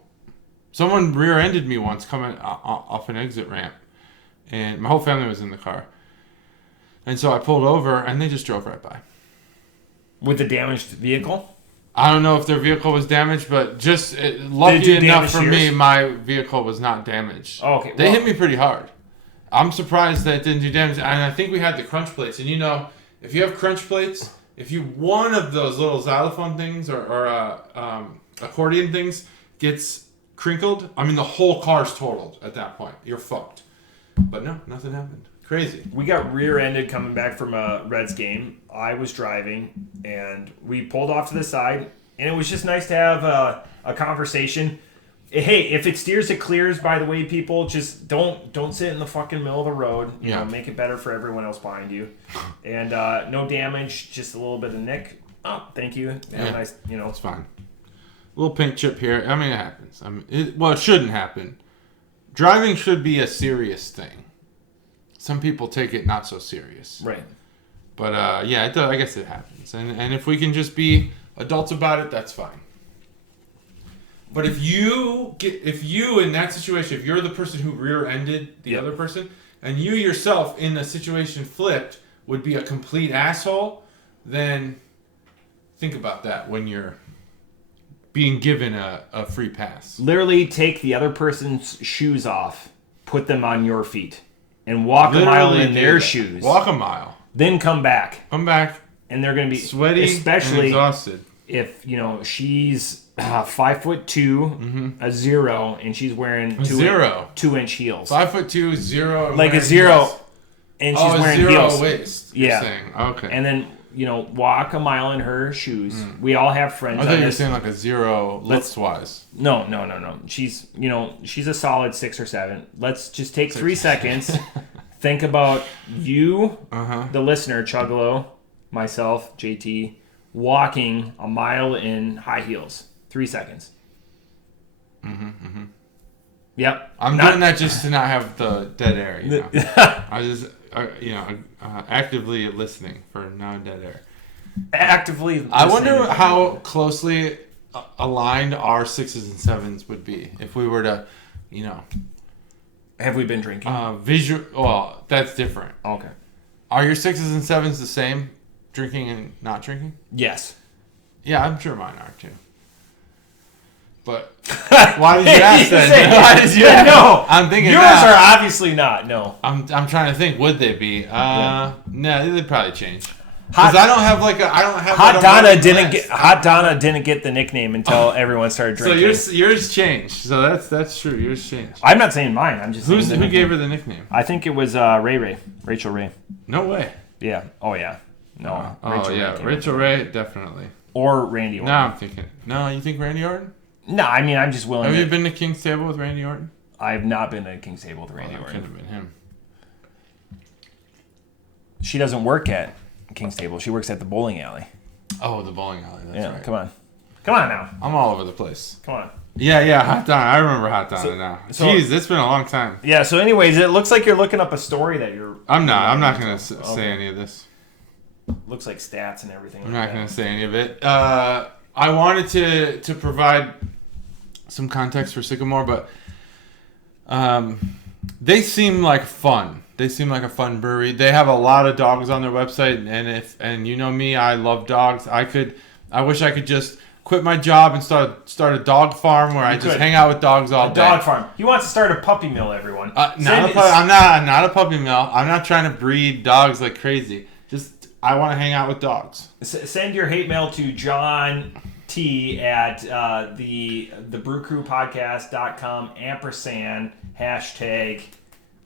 Someone rear-ended me once coming off an exit ramp. And my whole family was in the car. And so I pulled over, and they just drove right by. With the damaged vehicle? I don't know if their vehicle was damaged, but just lucky enough for me, my vehicle was not damaged. Oh, okay. They hit me pretty hard. I'm surprised that it didn't do damage. And I think we had the crunch plates. And, you know, if you have crunch plates, if one of those little xylophone things or accordion things gets crinkled, I mean, the whole car's totaled at that point. You're fucked. But no, nothing happened. Crazy. We got rear-ended coming back from a Reds game. I was driving, and we pulled off to the side, and it was just nice to have a conversation. Hey, if it steers, it clears, by the way, people. Just don't sit in the fucking middle of the road. You know, make it better for everyone else behind you. And no damage, just a little bit of nick. Oh, thank you. Yeah. Nice, you know. It's fine. A little paint chip here. I mean, it happens. It shouldn't happen. Driving should be a serious thing. Some people take it not so serious. Right. But, yeah, I guess it happens. And if we can just be adults about it, that's fine. But if you in that situation, if you're the person who rear-ended the other person, and you yourself in the situation flipped would be a complete asshole, then think about that when you're being given a free pass. Literally take the other person's shoes off, put them on your feet, and walk a mile in their shoes. Walk a mile. Then come back. Come back. And th're going to be sweaty, especially and exhausted. If, you know, she's 5'2", a 0, and she's wearing 2-inch heels. 5'2", 0. Like a 0, and she's wearing heels. Waist. Yeah. You're saying. Okay. And then, you know, walk a mile in her shoes. We all have friends. I thought you were saying like a 0 looks wise. No. She's a solid 6 or 7. Let's just take 3 seconds. Think about you, the listener, Chuggalo, myself, JT, walking a mile in high heels. 3 seconds. Yep. I'm doing that just to not have the dead air, you know. I just, actively listening for non-dead air. Actively listening. I wonder how closely aligned our 6s and 7s would be if we were to, you know, Have we been drinking? Visual. Well, that's different. Okay. Are your 6s and 7s the same? Drinking and not drinking? Yes. Yeah, I'm sure mine are too. But why did you ask that? Why did you ask? No, I'm thinking yours are obviously not. No, I'm trying to think. Would they be? No, they'd probably change. Because I don't have Hot Donna didn't get the nickname until everyone started drinking. So yours changed. So that's true. Yours changed. I'm not saying mine. I'm just saying who gave her the nickname? I think it was Rachel Ray. No way. Yeah. Oh yeah. No. Rachel Ray definitely. Or Randy Orton. No, I'm thinking. No, you think Randy Orton? No, I mean I'm just willing. Have you been to King's Table with Randy Orton? I have not been to King's Table with Randy Orton. Could have been him. She doesn't work at King's Table. She works at the bowling alley. Oh, the bowling alley. That's right. Come on now. I'm all over the place. Come on. Yeah, Hot Donna. I remember Hot Donna now. Jeez, it's been a long time. Yeah. So, anyways, it looks like you're looking up a story that you're. I'm not gonna say any of this. Looks like stats and everything. I'm not gonna say any of it. I wanted to provide some context for Sycamore, but they seem like fun. They seem like a fun brewery. They have a lot of dogs on their website, and you know me, I love dogs. I wish I could just quit my job and start a dog farm where I just hang out with dogs all day. Dog farm. He wants to start a puppy mill, everyone. I'm not a puppy mill. I'm not trying to breed dogs like crazy. Just I want to hang out with dogs. Send your hate mail to John T at the brewcrewpodcast.com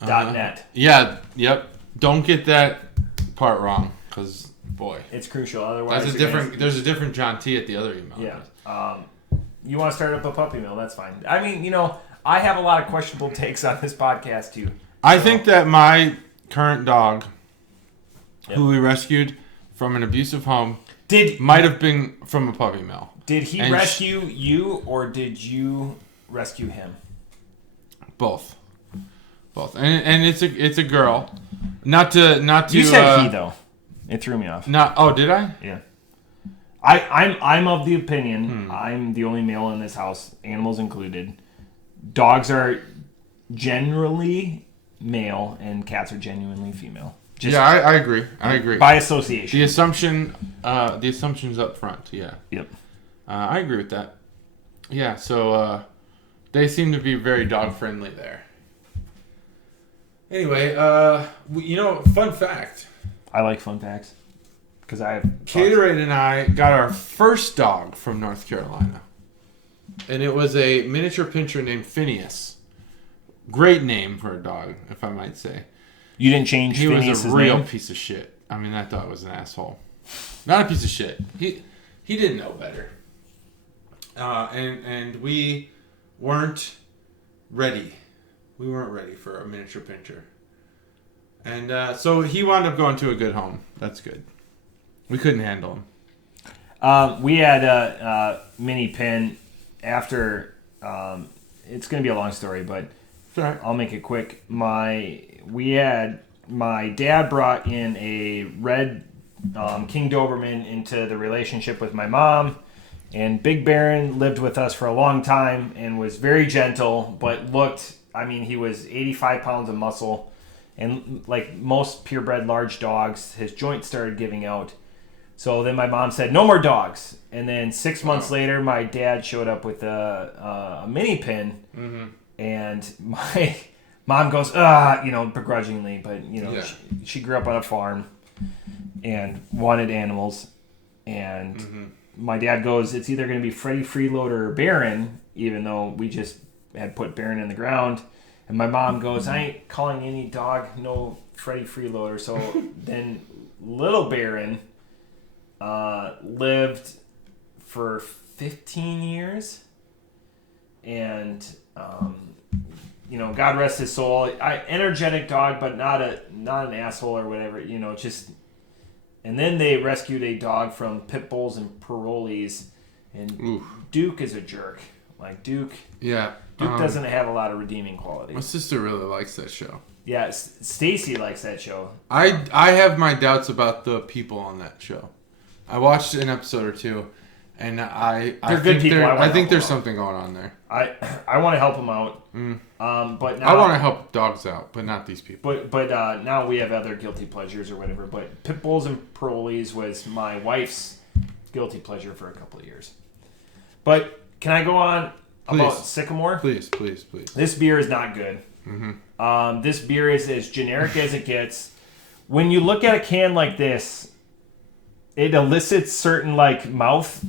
## .net. Yeah, yep. Don't get that part wrong, because boy, it's crucial. Otherwise, there's a different John T at the other email. Yeah. You want to start up a puppy mill? That's fine. I mean, I have a lot of questionable takes on this podcast too. I think that my current dog, who we rescued from an abusive home, might have been from a puppy mill. Did he rescue you, or did you rescue him? Both. And it's a girl. Not to. You said he though. It threw me off. Did I? Yeah. I'm of the opinion. I'm the only male in this house, animals included. Dogs are generally male, and cats are genuinely female. I agree. By association. The assumption's up front. Yeah. Yep. I agree with that. Yeah. So they seem to be very dog friendly there. Anyway, fun fact. I like fun facts because I have. Caterade and I got our first dog from North Carolina, and it was a miniature pinscher named Phineas. Great name for a dog, if I might say. You didn't change Phineas' name? He was a real piece of shit. I mean, that dog was an asshole. Not a piece of shit. He didn't know better. And we weren't ready. We weren't ready for a miniature pinscher. And so he wound up going to a good home. That's good. We couldn't handle him. We had a mini pin after... it's going to be a long story, but I'll make it quick. My dad brought in a red King Doberman into the relationship with my mom. And Big Baron lived with us for a long time and was very gentle, but looked... he was 85 pounds of muscle, and like most purebred large dogs, his joints started giving out. So then my mom said, no more dogs. And then 6 months later, my dad showed up with a mini pin, and my mom goes, begrudgingly, but she grew up on a farm and wanted animals. And my dad goes, it's either going to be Freddie Freeloader or Baron, even though we just had put Baron in the ground. And my mom goes, I ain't calling any dog no Freddie Freeloader. So then little Baron lived for 15 years. And, God rest his soul. Energetic dog, but not an asshole or whatever, just... And then they rescued a dog from pit bulls and parolees. And Duke is a jerk. Like Duke... Yeah. Duke doesn't have a lot of redeeming qualities. My sister really likes that show. Yeah, Stacy likes that show. I have my doubts about the people on that show. I watched an episode or two, And I They're good people. I think there's something going on there. I want to help them out. But now, I want to help dogs out, but not these people. But now we have other guilty pleasures or whatever. But pit bulls and parolees was my wife's guilty pleasure for a couple of years. But can I go on about Sycamore? Please. This beer is not good. Mm-hmm. This beer is as generic as it gets. When you look at a can like this, it elicits certain mouth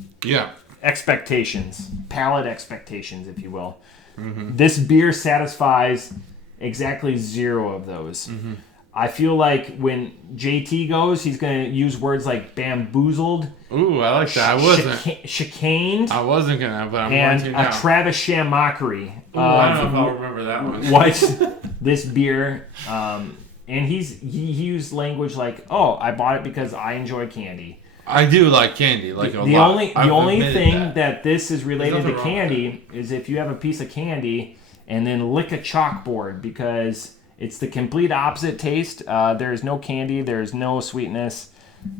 expectations, palate expectations, if you will. Mm-hmm. This beer satisfies exactly 0 of those. Mm-hmm. I feel like when JT goes, he's going to use words like bamboozled. Ooh, I like that. I wasn't. Chicaned. I wasn't going to, but I'm going to now. And a Travis Sham mockery. Ooh, I don't know if I'll remember that one. What? This beer, and he used language like, "Oh, I bought it because I enjoy candy." I do like candy, like the only thing that this is related to candy is if you have a piece of candy and then lick a chalkboard, because it's the complete opposite taste. There's no candy, there's no sweetness.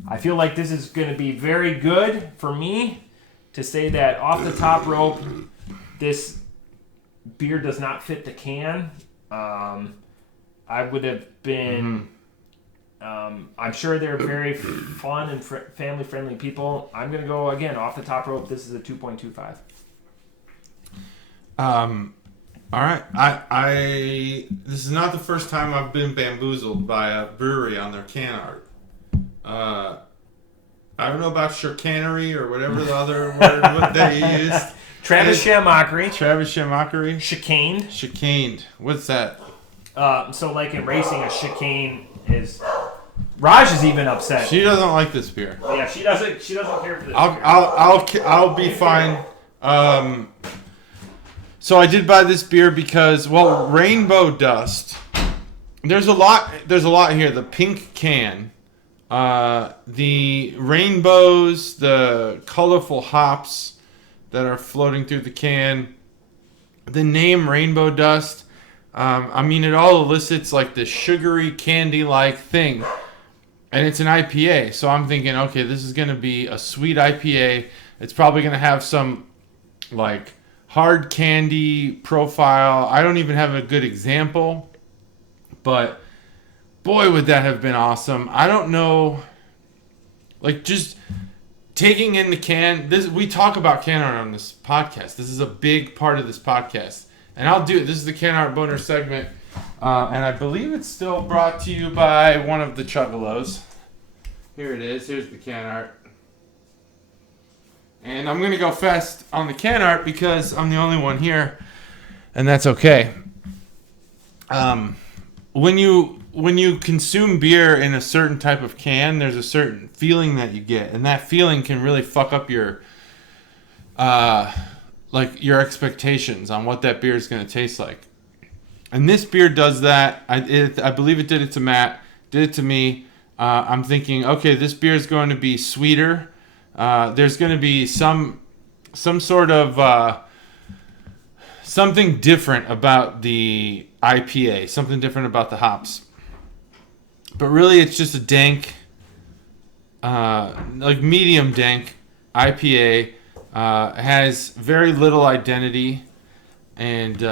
I feel like this is going to be very good for me to say that off the top rope, this beer does not fit the can. I would have been... I'm sure they're very fun and family-friendly people. I'm going to go, again, off the top rope. This is a 2.25. All right. This is not the first time I've been bamboozled by a brewery on their can art. I don't know about chicanery or whatever the other word what they used. Travis Sham mockery. Chicaned. Chicaned. What's that? So like in racing, a chicane is... Raj is even upset. She doesn't like this beer. Yeah, she doesn't care for this. I'll be fine. So I did buy this beer because, well, Rainbow Dust. There's a lot here. The pink can, the rainbows, the colorful hops that are floating through the can. The name Rainbow Dust. I mean, it all elicits like this sugary candy-like thing. And it's an IPA, so I'm thinking, okay, this is going to be a sweet IPA. It's probably going to have some, like, hard candy profile. I don't even have a good example, but boy, would that have been awesome. I don't know, like, just taking in the can. We talk about can art on this podcast. This is a big part of this podcast. And I'll do it. This is the Can Art Boner segment. And I believe it's still brought to you by one of the Chuggalos. Here it is. Here's the can art. And I'm going to go fast on the can art because I'm the only one here. And that's okay. When you consume beer in a certain type of can, there's a certain feeling that you get. And that feeling can really fuck up your expectations on what that beer is going to taste like. And this beer does that. I believe it did it to Matt, did it to me. I'm thinking, okay, this beer is going to be sweeter. There's going to be some sort of something different about the IPA, something different about the hops. But really, it's just a dank, like medium dank IPA. Has very little identity, and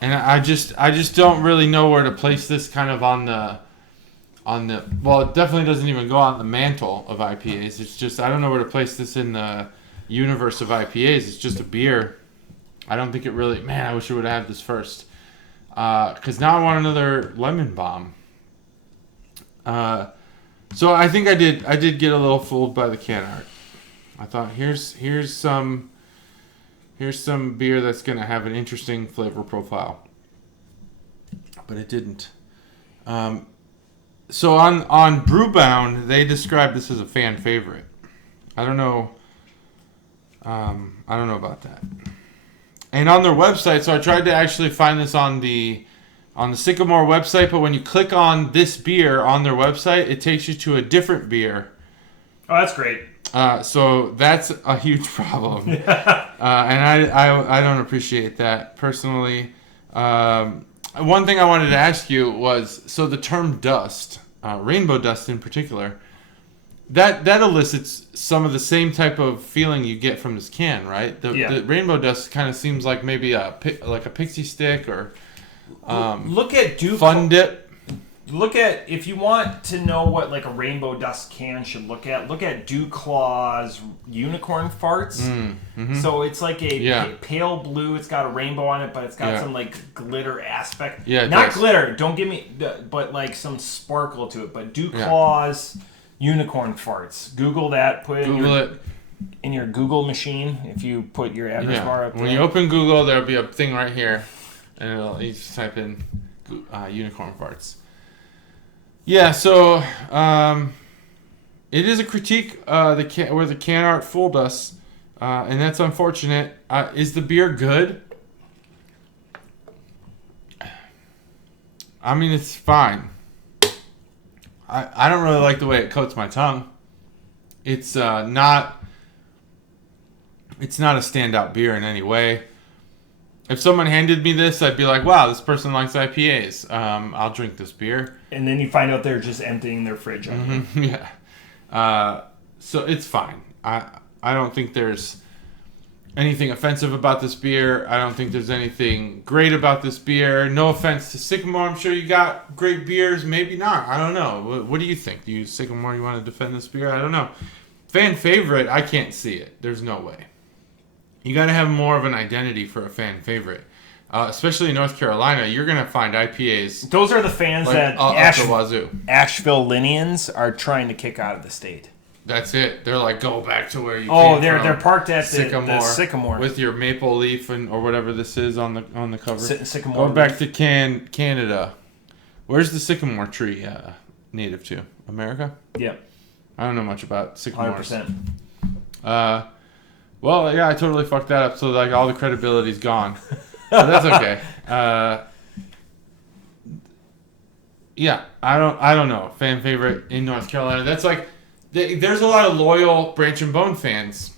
I just don't really know where to place this kind of on the well, it definitely doesn't even go on the mantle of IPAs. It's just, I don't know where to place this in the universe of IPAs. It's just a beer. I don't think it really, man, I wish I would have had this first. Because now I want another lemon bomb. So I think I did get a little fooled by the can art. I thought here's some beer that's gonna have an interesting flavor profile, but it didn't. So on Brewbound, they described this as a fan favorite. I don't know about that. And on their website, so I tried to actually find this on the Sycamore website, but when you click on this beer on their website, it takes you to a different beer. Oh, that's great. So that's a huge problem. And I don't appreciate that personally. One thing I wanted to ask you was, so the term dust, rainbow dust in particular, that elicits some of the same type of feeling you get from this can, right? The rainbow dust kind of seems like maybe a pixie stick or look at Duke Fun Dip. Look at, if you want to know what like a rainbow dust can should look at Dew Claw's unicorn farts. So it's like a pale blue. It's got a rainbow on it, but it's got some like glitter aspect. Yeah, not glitter. Don't give me, but like some sparkle to it. But Dew Claw's unicorn farts. Google that. Put it in your Google machine. If you put your address bar up there. When you open Google, there'll be a thing right here, and you just type in unicorn farts. Yeah, so it is a critique where the can art fooled us, and that's unfortunate. Is the beer good? I mean, it's fine. I don't really like the way it coats my tongue. It's not a standout beer in any way. If someone handed me this, I'd be like, wow, this person likes IPAs. I'll drink this beer. And then you find out they're just emptying their fridge on you. Yeah. So it's fine. I don't think there's anything offensive about this beer. I don't think there's anything great about this beer. No offense to Sycamore. I'm sure you got great beers. Maybe not. I don't know. What do you think? Do you, Sycamore, you want to defend this beer? I don't know. Fan favorite, I can't see it. There's no way. You got to have more of an identity for a fan favorite. Especially in North Carolina, you're going to find IPAs. Those are the fans like, that Asheville-Linians are trying to kick out of the state. That's it. They're like, go back to where you came from. They're parked at the Sycamore. With your maple leaf or whatever this is on the cover. Sycamore. Go back to Canada. Where's the sycamore tree native to? America? Yep. I don't know much about sycamores. 100%. Well, yeah, I totally fucked that up. So like all the credibility's gone. But that's okay. Yeah, I don't know. Fan favorite in North Carolina. That's like there's a lot of loyal Branch and Bone fans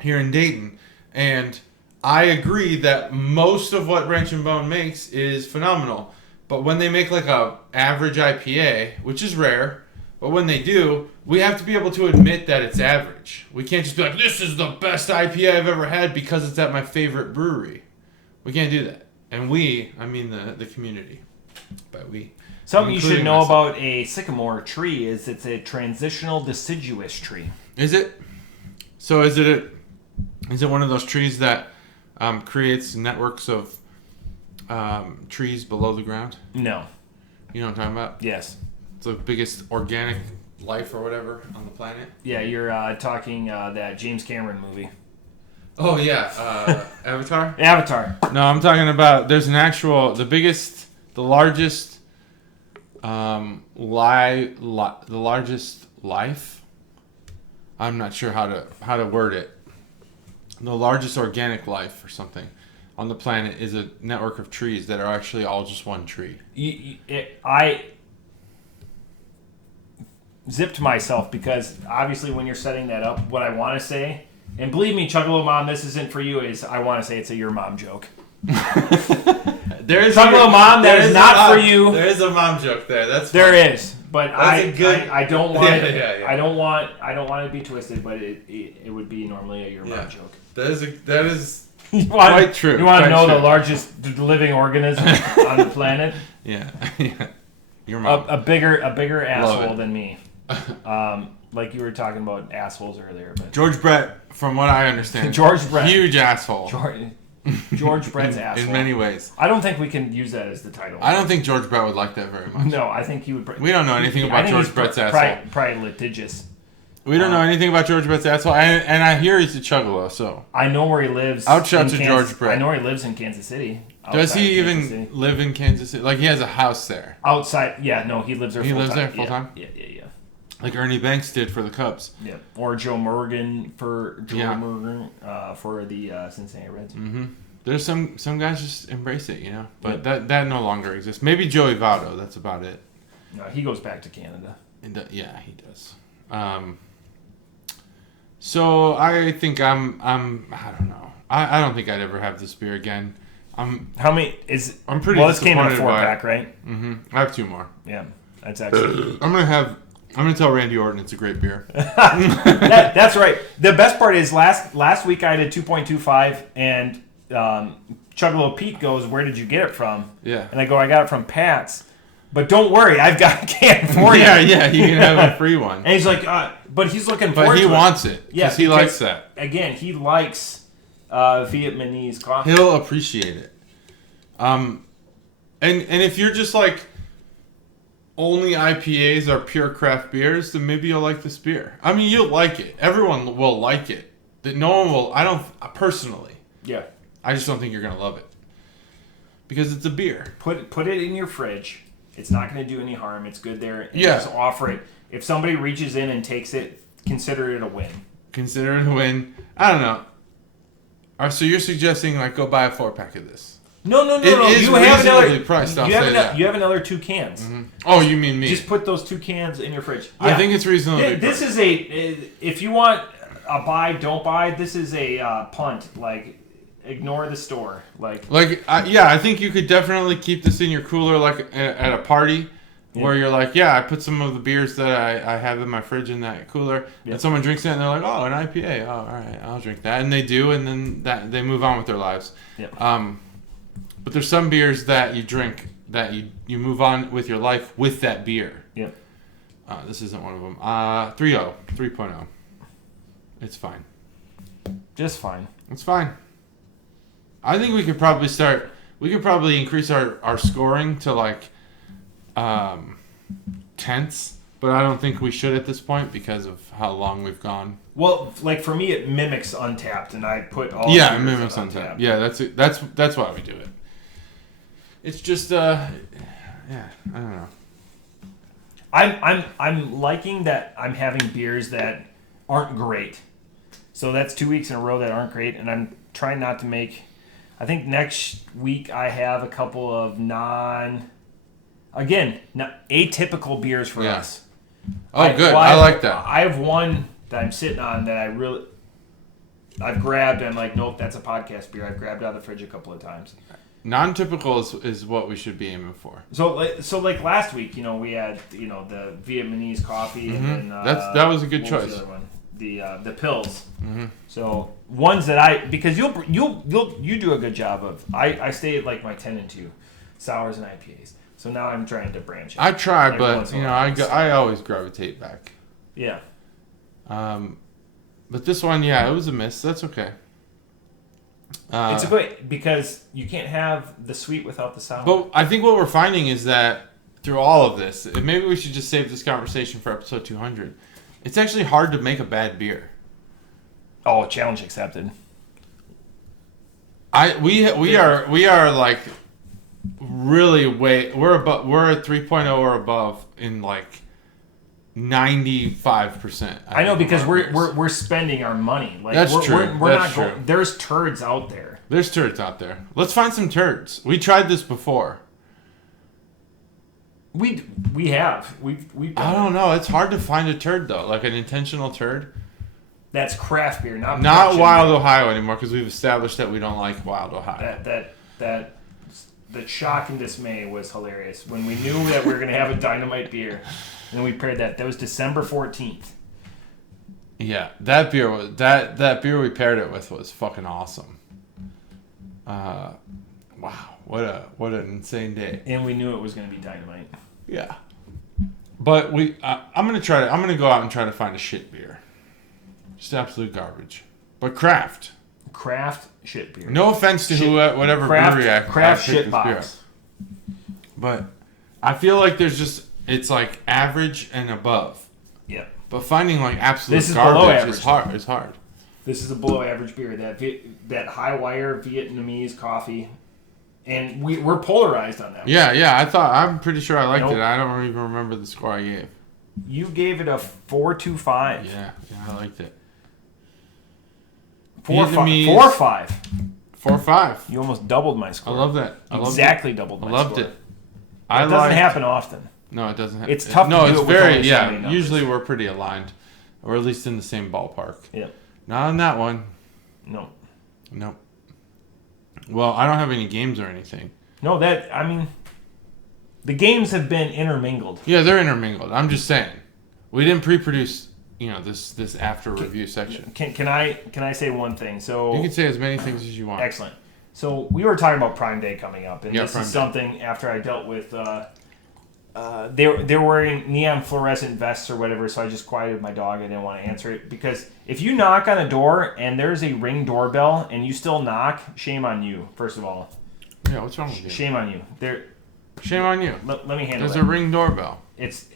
here in Dayton, and I agree that most of what Branch and Bone makes is phenomenal. But when they make like a average IPA, which is rare, but when they do, we have to be able to admit that it's average. We can't just be like, this is the best IPA I've ever had because it's at my favorite brewery. We can't do that. And I mean the community. But we. Something you should know about a sycamore tree is it's a transitional deciduous tree. Is it? So is it one of those trees that creates networks of trees below the ground? No. You know what I'm talking about? Yes. It's the biggest organic life or whatever on the planet. Yeah, you're talking that James Cameron movie. Oh, yeah. Avatar? Avatar. No, I'm talking about there's an actual, the largest life. I'm not sure how to word it. The largest organic life or something on the planet is a network of trees that are actually all just one tree. I zipped myself because obviously when you're setting that up, what I want to say, and believe me, Chuggalo Mom, this isn't for you, is I want to say it's a your mom joke. Chuggalo Mom, that is not for you. There is a mom joke there. There is, but I don't want I don't want to be twisted, but it would be normally a your mom joke. That is quite true. You want to know the largest living organism on the planet? Yeah. Your mom. A bigger asshole than me. Like you were talking about assholes earlier, but George Brett, from what I understand, George Brett, huge asshole. George Brett's asshole. In many ways. I don't think we can use that as the title. I don't think George Brett would like that very much. No, I think he would. We don't know anything about George Brett's asshole. Probably litigious. We don't know anything about George Brett's asshole, and I hear he's a Chuggalo, so. I know where he lives. Outshout to George Brett. I know where he lives in Kansas City. Does he even live in Kansas City? Like, he has a house there. Outside, yeah, no, he lives there full time. He lives there full time? Yeah. Like Ernie Banks did for the Cubs. Yeah, or Joe Morgan for the Cincinnati Reds. Mm-hmm. There's some guys just embrace it, you know? But that no longer exists. Maybe Joey Votto, that's about it. No, he goes back to Canada. Yeah, he does. So I think I don't know. I don't think I'd ever have this beer again. I'm pretty Well, this came in a 4-pack, right? Mm-hmm. I have 2 more. Yeah, that's actually. I'm gonna have I'm gonna tell Randy Orton it's a great beer. That's right. The best part is last week I had a 2.25, and Chuggalo Pete goes, "Where did you get it from?" Yeah. And I go, "I got it from Pat's." But don't worry, I've got a can for you. Yeah, you can have a free one. And he's like, but he's looking forward to it. But he wants it. Yeah, because he likes that. Again, he likes Vietnamese coffee. He'll appreciate it. And if you're just like, only IPAs are pure craft beers, then maybe you'll like this beer. I mean, you'll like it. Everyone will like it. That no one will. I don't personally. Yeah. I just don't think you're gonna love it because it's a beer. Put it in your fridge. It's not going to do any harm. It's good there. And yeah. Just offer it. If somebody reaches in and takes it, consider it a win. Consider it a win. I don't know. So you're suggesting like go buy a 4-pack of this? No. You have another priced. You have another 2 cans. Mm-hmm. Oh, you mean me? Just put those 2 cans in your fridge. Yeah. I think it's reasonably. This is if you want a buy, don't buy. This is a punt. Like, ignore the store. I think you could definitely keep this in your cooler, like at a party, where you're like, I put some of the beers that I have in my fridge in that cooler, and someone drinks it, and they're like, oh, an IPA, oh, all right, I'll drink that, and they do, and then they move on with their lives. Yep. But there's some beers that you drink that you move on with your life with that beer. Yep. This isn't one of them. 3.0. It's fine. Just fine. It's fine. I think we could probably increase our scoring to like tenths, but I don't think we should at this point because of how long we've gone. Well, like for me, it mimics Untapped, and I put all. Yeah, it mimics Untapped. Yeah, that's why we do it. It's just I don't know. I'm liking that I'm having beers that aren't great. So that's 2 weeks in a row that aren't great, and I'm trying not to make. I think next week I have a couple of atypical beers for us. Oh, good. I like that. I have one that I'm sitting on that I've grabbed. I'm like, nope, that's a podcast beer. I've grabbed out of the fridge a couple of times. Non-typical is what we should be aiming for. So like last week, we had the Vietnamese coffee, and then that was a good choice. The other one? The pills. Mm-hmm. So ones that because you do a good job of. I stay at like my 10 and 2 sours and IPAs. So now I'm trying to branch out. I try, but I always gravitate back. Yeah. But this one, it was a miss. That's okay. It's a good because you can't have the sweet without the sour. But I think what we're finding is that through all of this, maybe we should just save this conversation for episode 200. It's actually hard to make a bad beer. Oh, challenge accepted. We are like really we're at 3.0 or above in like 95%. I know because we're spending our money. Like that's true. We're not true. There's turds out there. There's turds out there. Let's find some turds. We tried this before. We have. We've I don't know. It's hard to find a turd though, like an intentional turd. That's craft beer, not Wild Ohio anymore because we've established that we don't like Wild Ohio. That the shock and dismay was hilarious when we knew that we were going to have a dynamite beer, and we paired that. That was December 14th. Yeah, that beer was that beer we paired it with was fucking awesome. Wow, what an insane day! And we knew it was going to be dynamite. Yeah, but I'm gonna go out and try to find a shit beer, just absolute garbage, but craft shit beer. No offense to whatever brewery craft shit box. But I feel like it's like average and above. Yeah. But finding like absolute garbage is hard. This is a below average beer. That high wire Vietnamese coffee, and we're polarized on that. Yeah. I'm pretty sure I liked it. I don't even remember the score I gave. You gave it a 4.25. Yeah, I liked it. 4.5. 4.5. You almost doubled my score. I love that. Exactly doubled my score. I loved it. It doesn't happen often. No, it doesn't happen. It's tough to do it with only 70 numbers. Usually we're pretty aligned. Or at least in the same ballpark. Yeah. Not on that one. No. Nope. Well, I don't have any games or anything. No, the games have been intermingled. Yeah, they're intermingled. I'm just saying. We didn't pre-produce, this after review section. Can I say one thing? So you can say as many things as you want. Excellent. So we were talking about Prime Day coming up, and this is Prime Day. something after I dealt with. They're wearing neon fluorescent vests or whatever, so I just quieted my dog. I didn't want to answer it because if you knock on a door and there's a Ring doorbell and you still knock, shame on you. First of all. Yeah, what's wrong with you? Shame on you. Shame on you. Let me handle it. There's a Ring doorbell.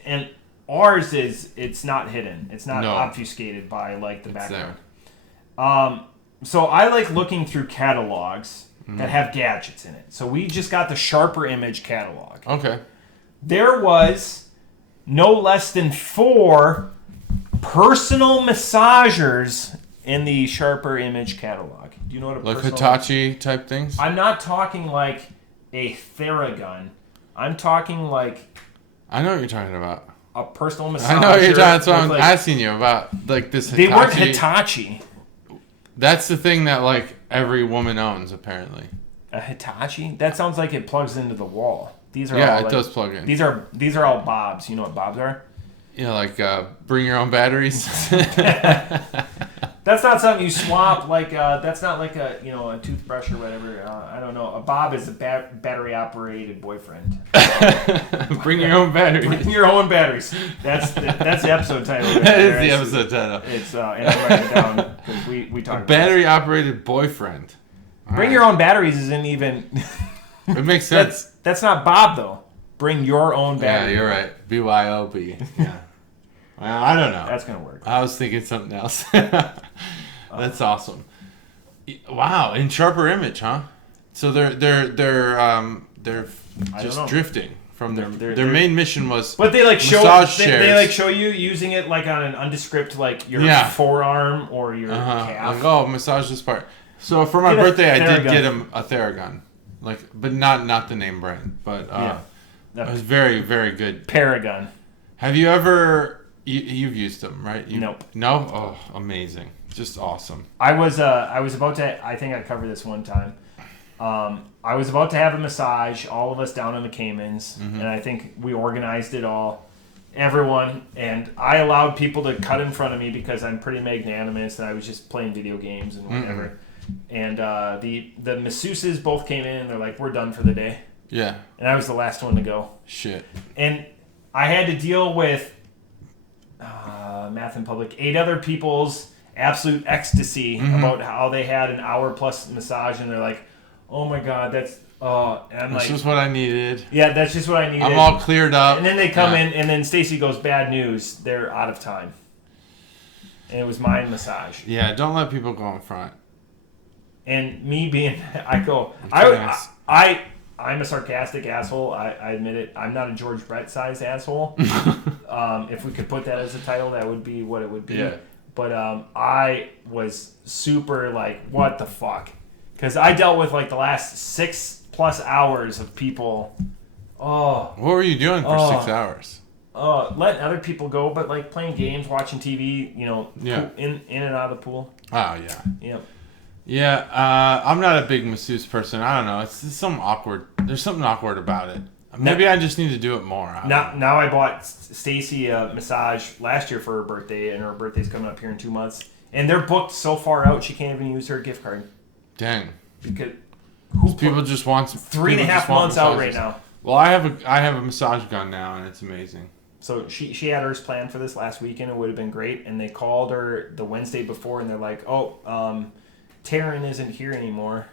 And ours it's not hidden. It's not No. obfuscated by like the It's background. there. So I like looking through catalogs that have gadgets in it. So we just got the Sharper Image catalog. Okay. There was no less than 4 personal massagers in the Sharper Image catalog. Do you know what a Like personal... Hitachi type things? I'm not talking like a Theragun. I'm talking like I know what you're talking about. a personal massager. I know what you're talking. That's what I'm with, asking you about. Like this Hitachi. They weren't Hitachi. That's the thing that like every woman owns apparently. A Hitachi? That sounds like it plugs into the wall. These are Yeah, all it like, does plug in. These are all Bobs. You know what Bobs are? Like bring your own batteries. That's not something you swap. Like that's not like a toothbrush or whatever. I don't know. A Bob is a battery operated boyfriend. Bring your own batteries. Bring your own batteries. That's the episode title. That is the episode title. It's and I'm writing it down because we talked. Battery operated boyfriend. Bring your own batteries isn't even. It makes sense. That's not Bob though. Bring your own battery. Yeah, you're right. BYOB. Yeah. Well, I don't know. That's gonna work. I was thinking something else. That's awesome. Wow, in Sharper Image, huh? So they're just drifting from their main mission was. But they like show massage they like chairs. show you using it like on an undescript like your forearm or your calf. Like, massage this part. So for my birthday, I did get him a Theragun, but not the name brand, but it was very very good. Paragon. Have you ever? You've used them, right? Nope. No? Oh, amazing. Just awesome. I was about to, I think I covered this one time. I was about to have a massage, all of us down in the Caymans, and I think we organized it all. Everyone, and I allowed people to cut in front of me because I'm pretty magnanimous and I was just playing video games and whatever. And the masseuses both came in and they're like, we're done for the day. Yeah. And I was the last one to go. Shit. And I had to deal with Math in Public, 8 other people's absolute ecstasy about how they had an hour plus massage, and they're like, "Oh my god, that's and I'm That's like, just what I needed. Yeah, that's just what I needed." I'm all cleared up. And then they come in, and then Stacy goes, "Bad news, they're out of time." And it was my massage. Yeah, don't let people go in front. And me being, I'm a sarcastic asshole. I admit it. I'm not a George Brett sized asshole. If we could put that as a title, that would be what it would be. Yeah. But I was super like, what the fuck? Because I dealt with like the last 6+ hours of people. What were you doing for 6 hours? Letting other people go, but like playing games, watching TV, in and out of the pool. Oh, yeah. Yep. Yeah, I'm not a big masseuse person. I don't know. It's something awkward. There's something awkward about it. Maybe I just need to do it more. Now I bought Stacy a massage last year for her birthday, and her birthday's coming up here in 2 months. And they're booked so far out, she can't even use her gift card. Dang. Because people just want 3.5 months out right now. Well, I have a massage gun now, and it's amazing. So she had hers planned for this last weekend. It would have been great. And they called her the Wednesday before, and they're like, Taryn isn't here anymore.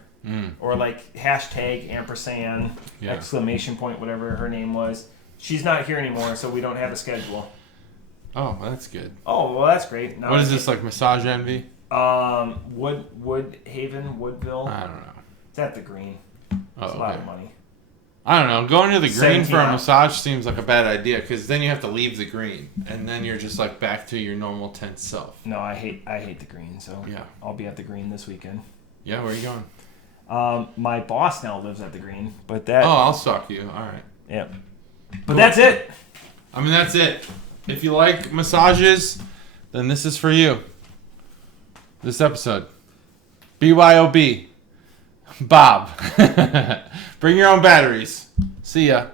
Or like hashtag ampersand, exclamation point, whatever her name was. She's not here anymore, so we don't have a schedule. Oh, well, that's good. Oh, well, that's great. Now what is this, like Massage Envy? Woodhaven, Woodville. I don't know. It's at the Green. It's a lot of money. I don't know. Going to the Green for a hours. massage seems like a bad idea because then you have to leave the Green and then you're just like back to your normal tense self. No, I hate the Green, so yeah, I'll be at the Green this weekend. Yeah, where are you going? My boss now lives at the Green, but that. Oh, I'll stalk you. All right. Yeah. But that's it. I mean, that's it. If you like massages, then this is for you. This episode. BYOB. Bob. Bring your own batteries. See ya.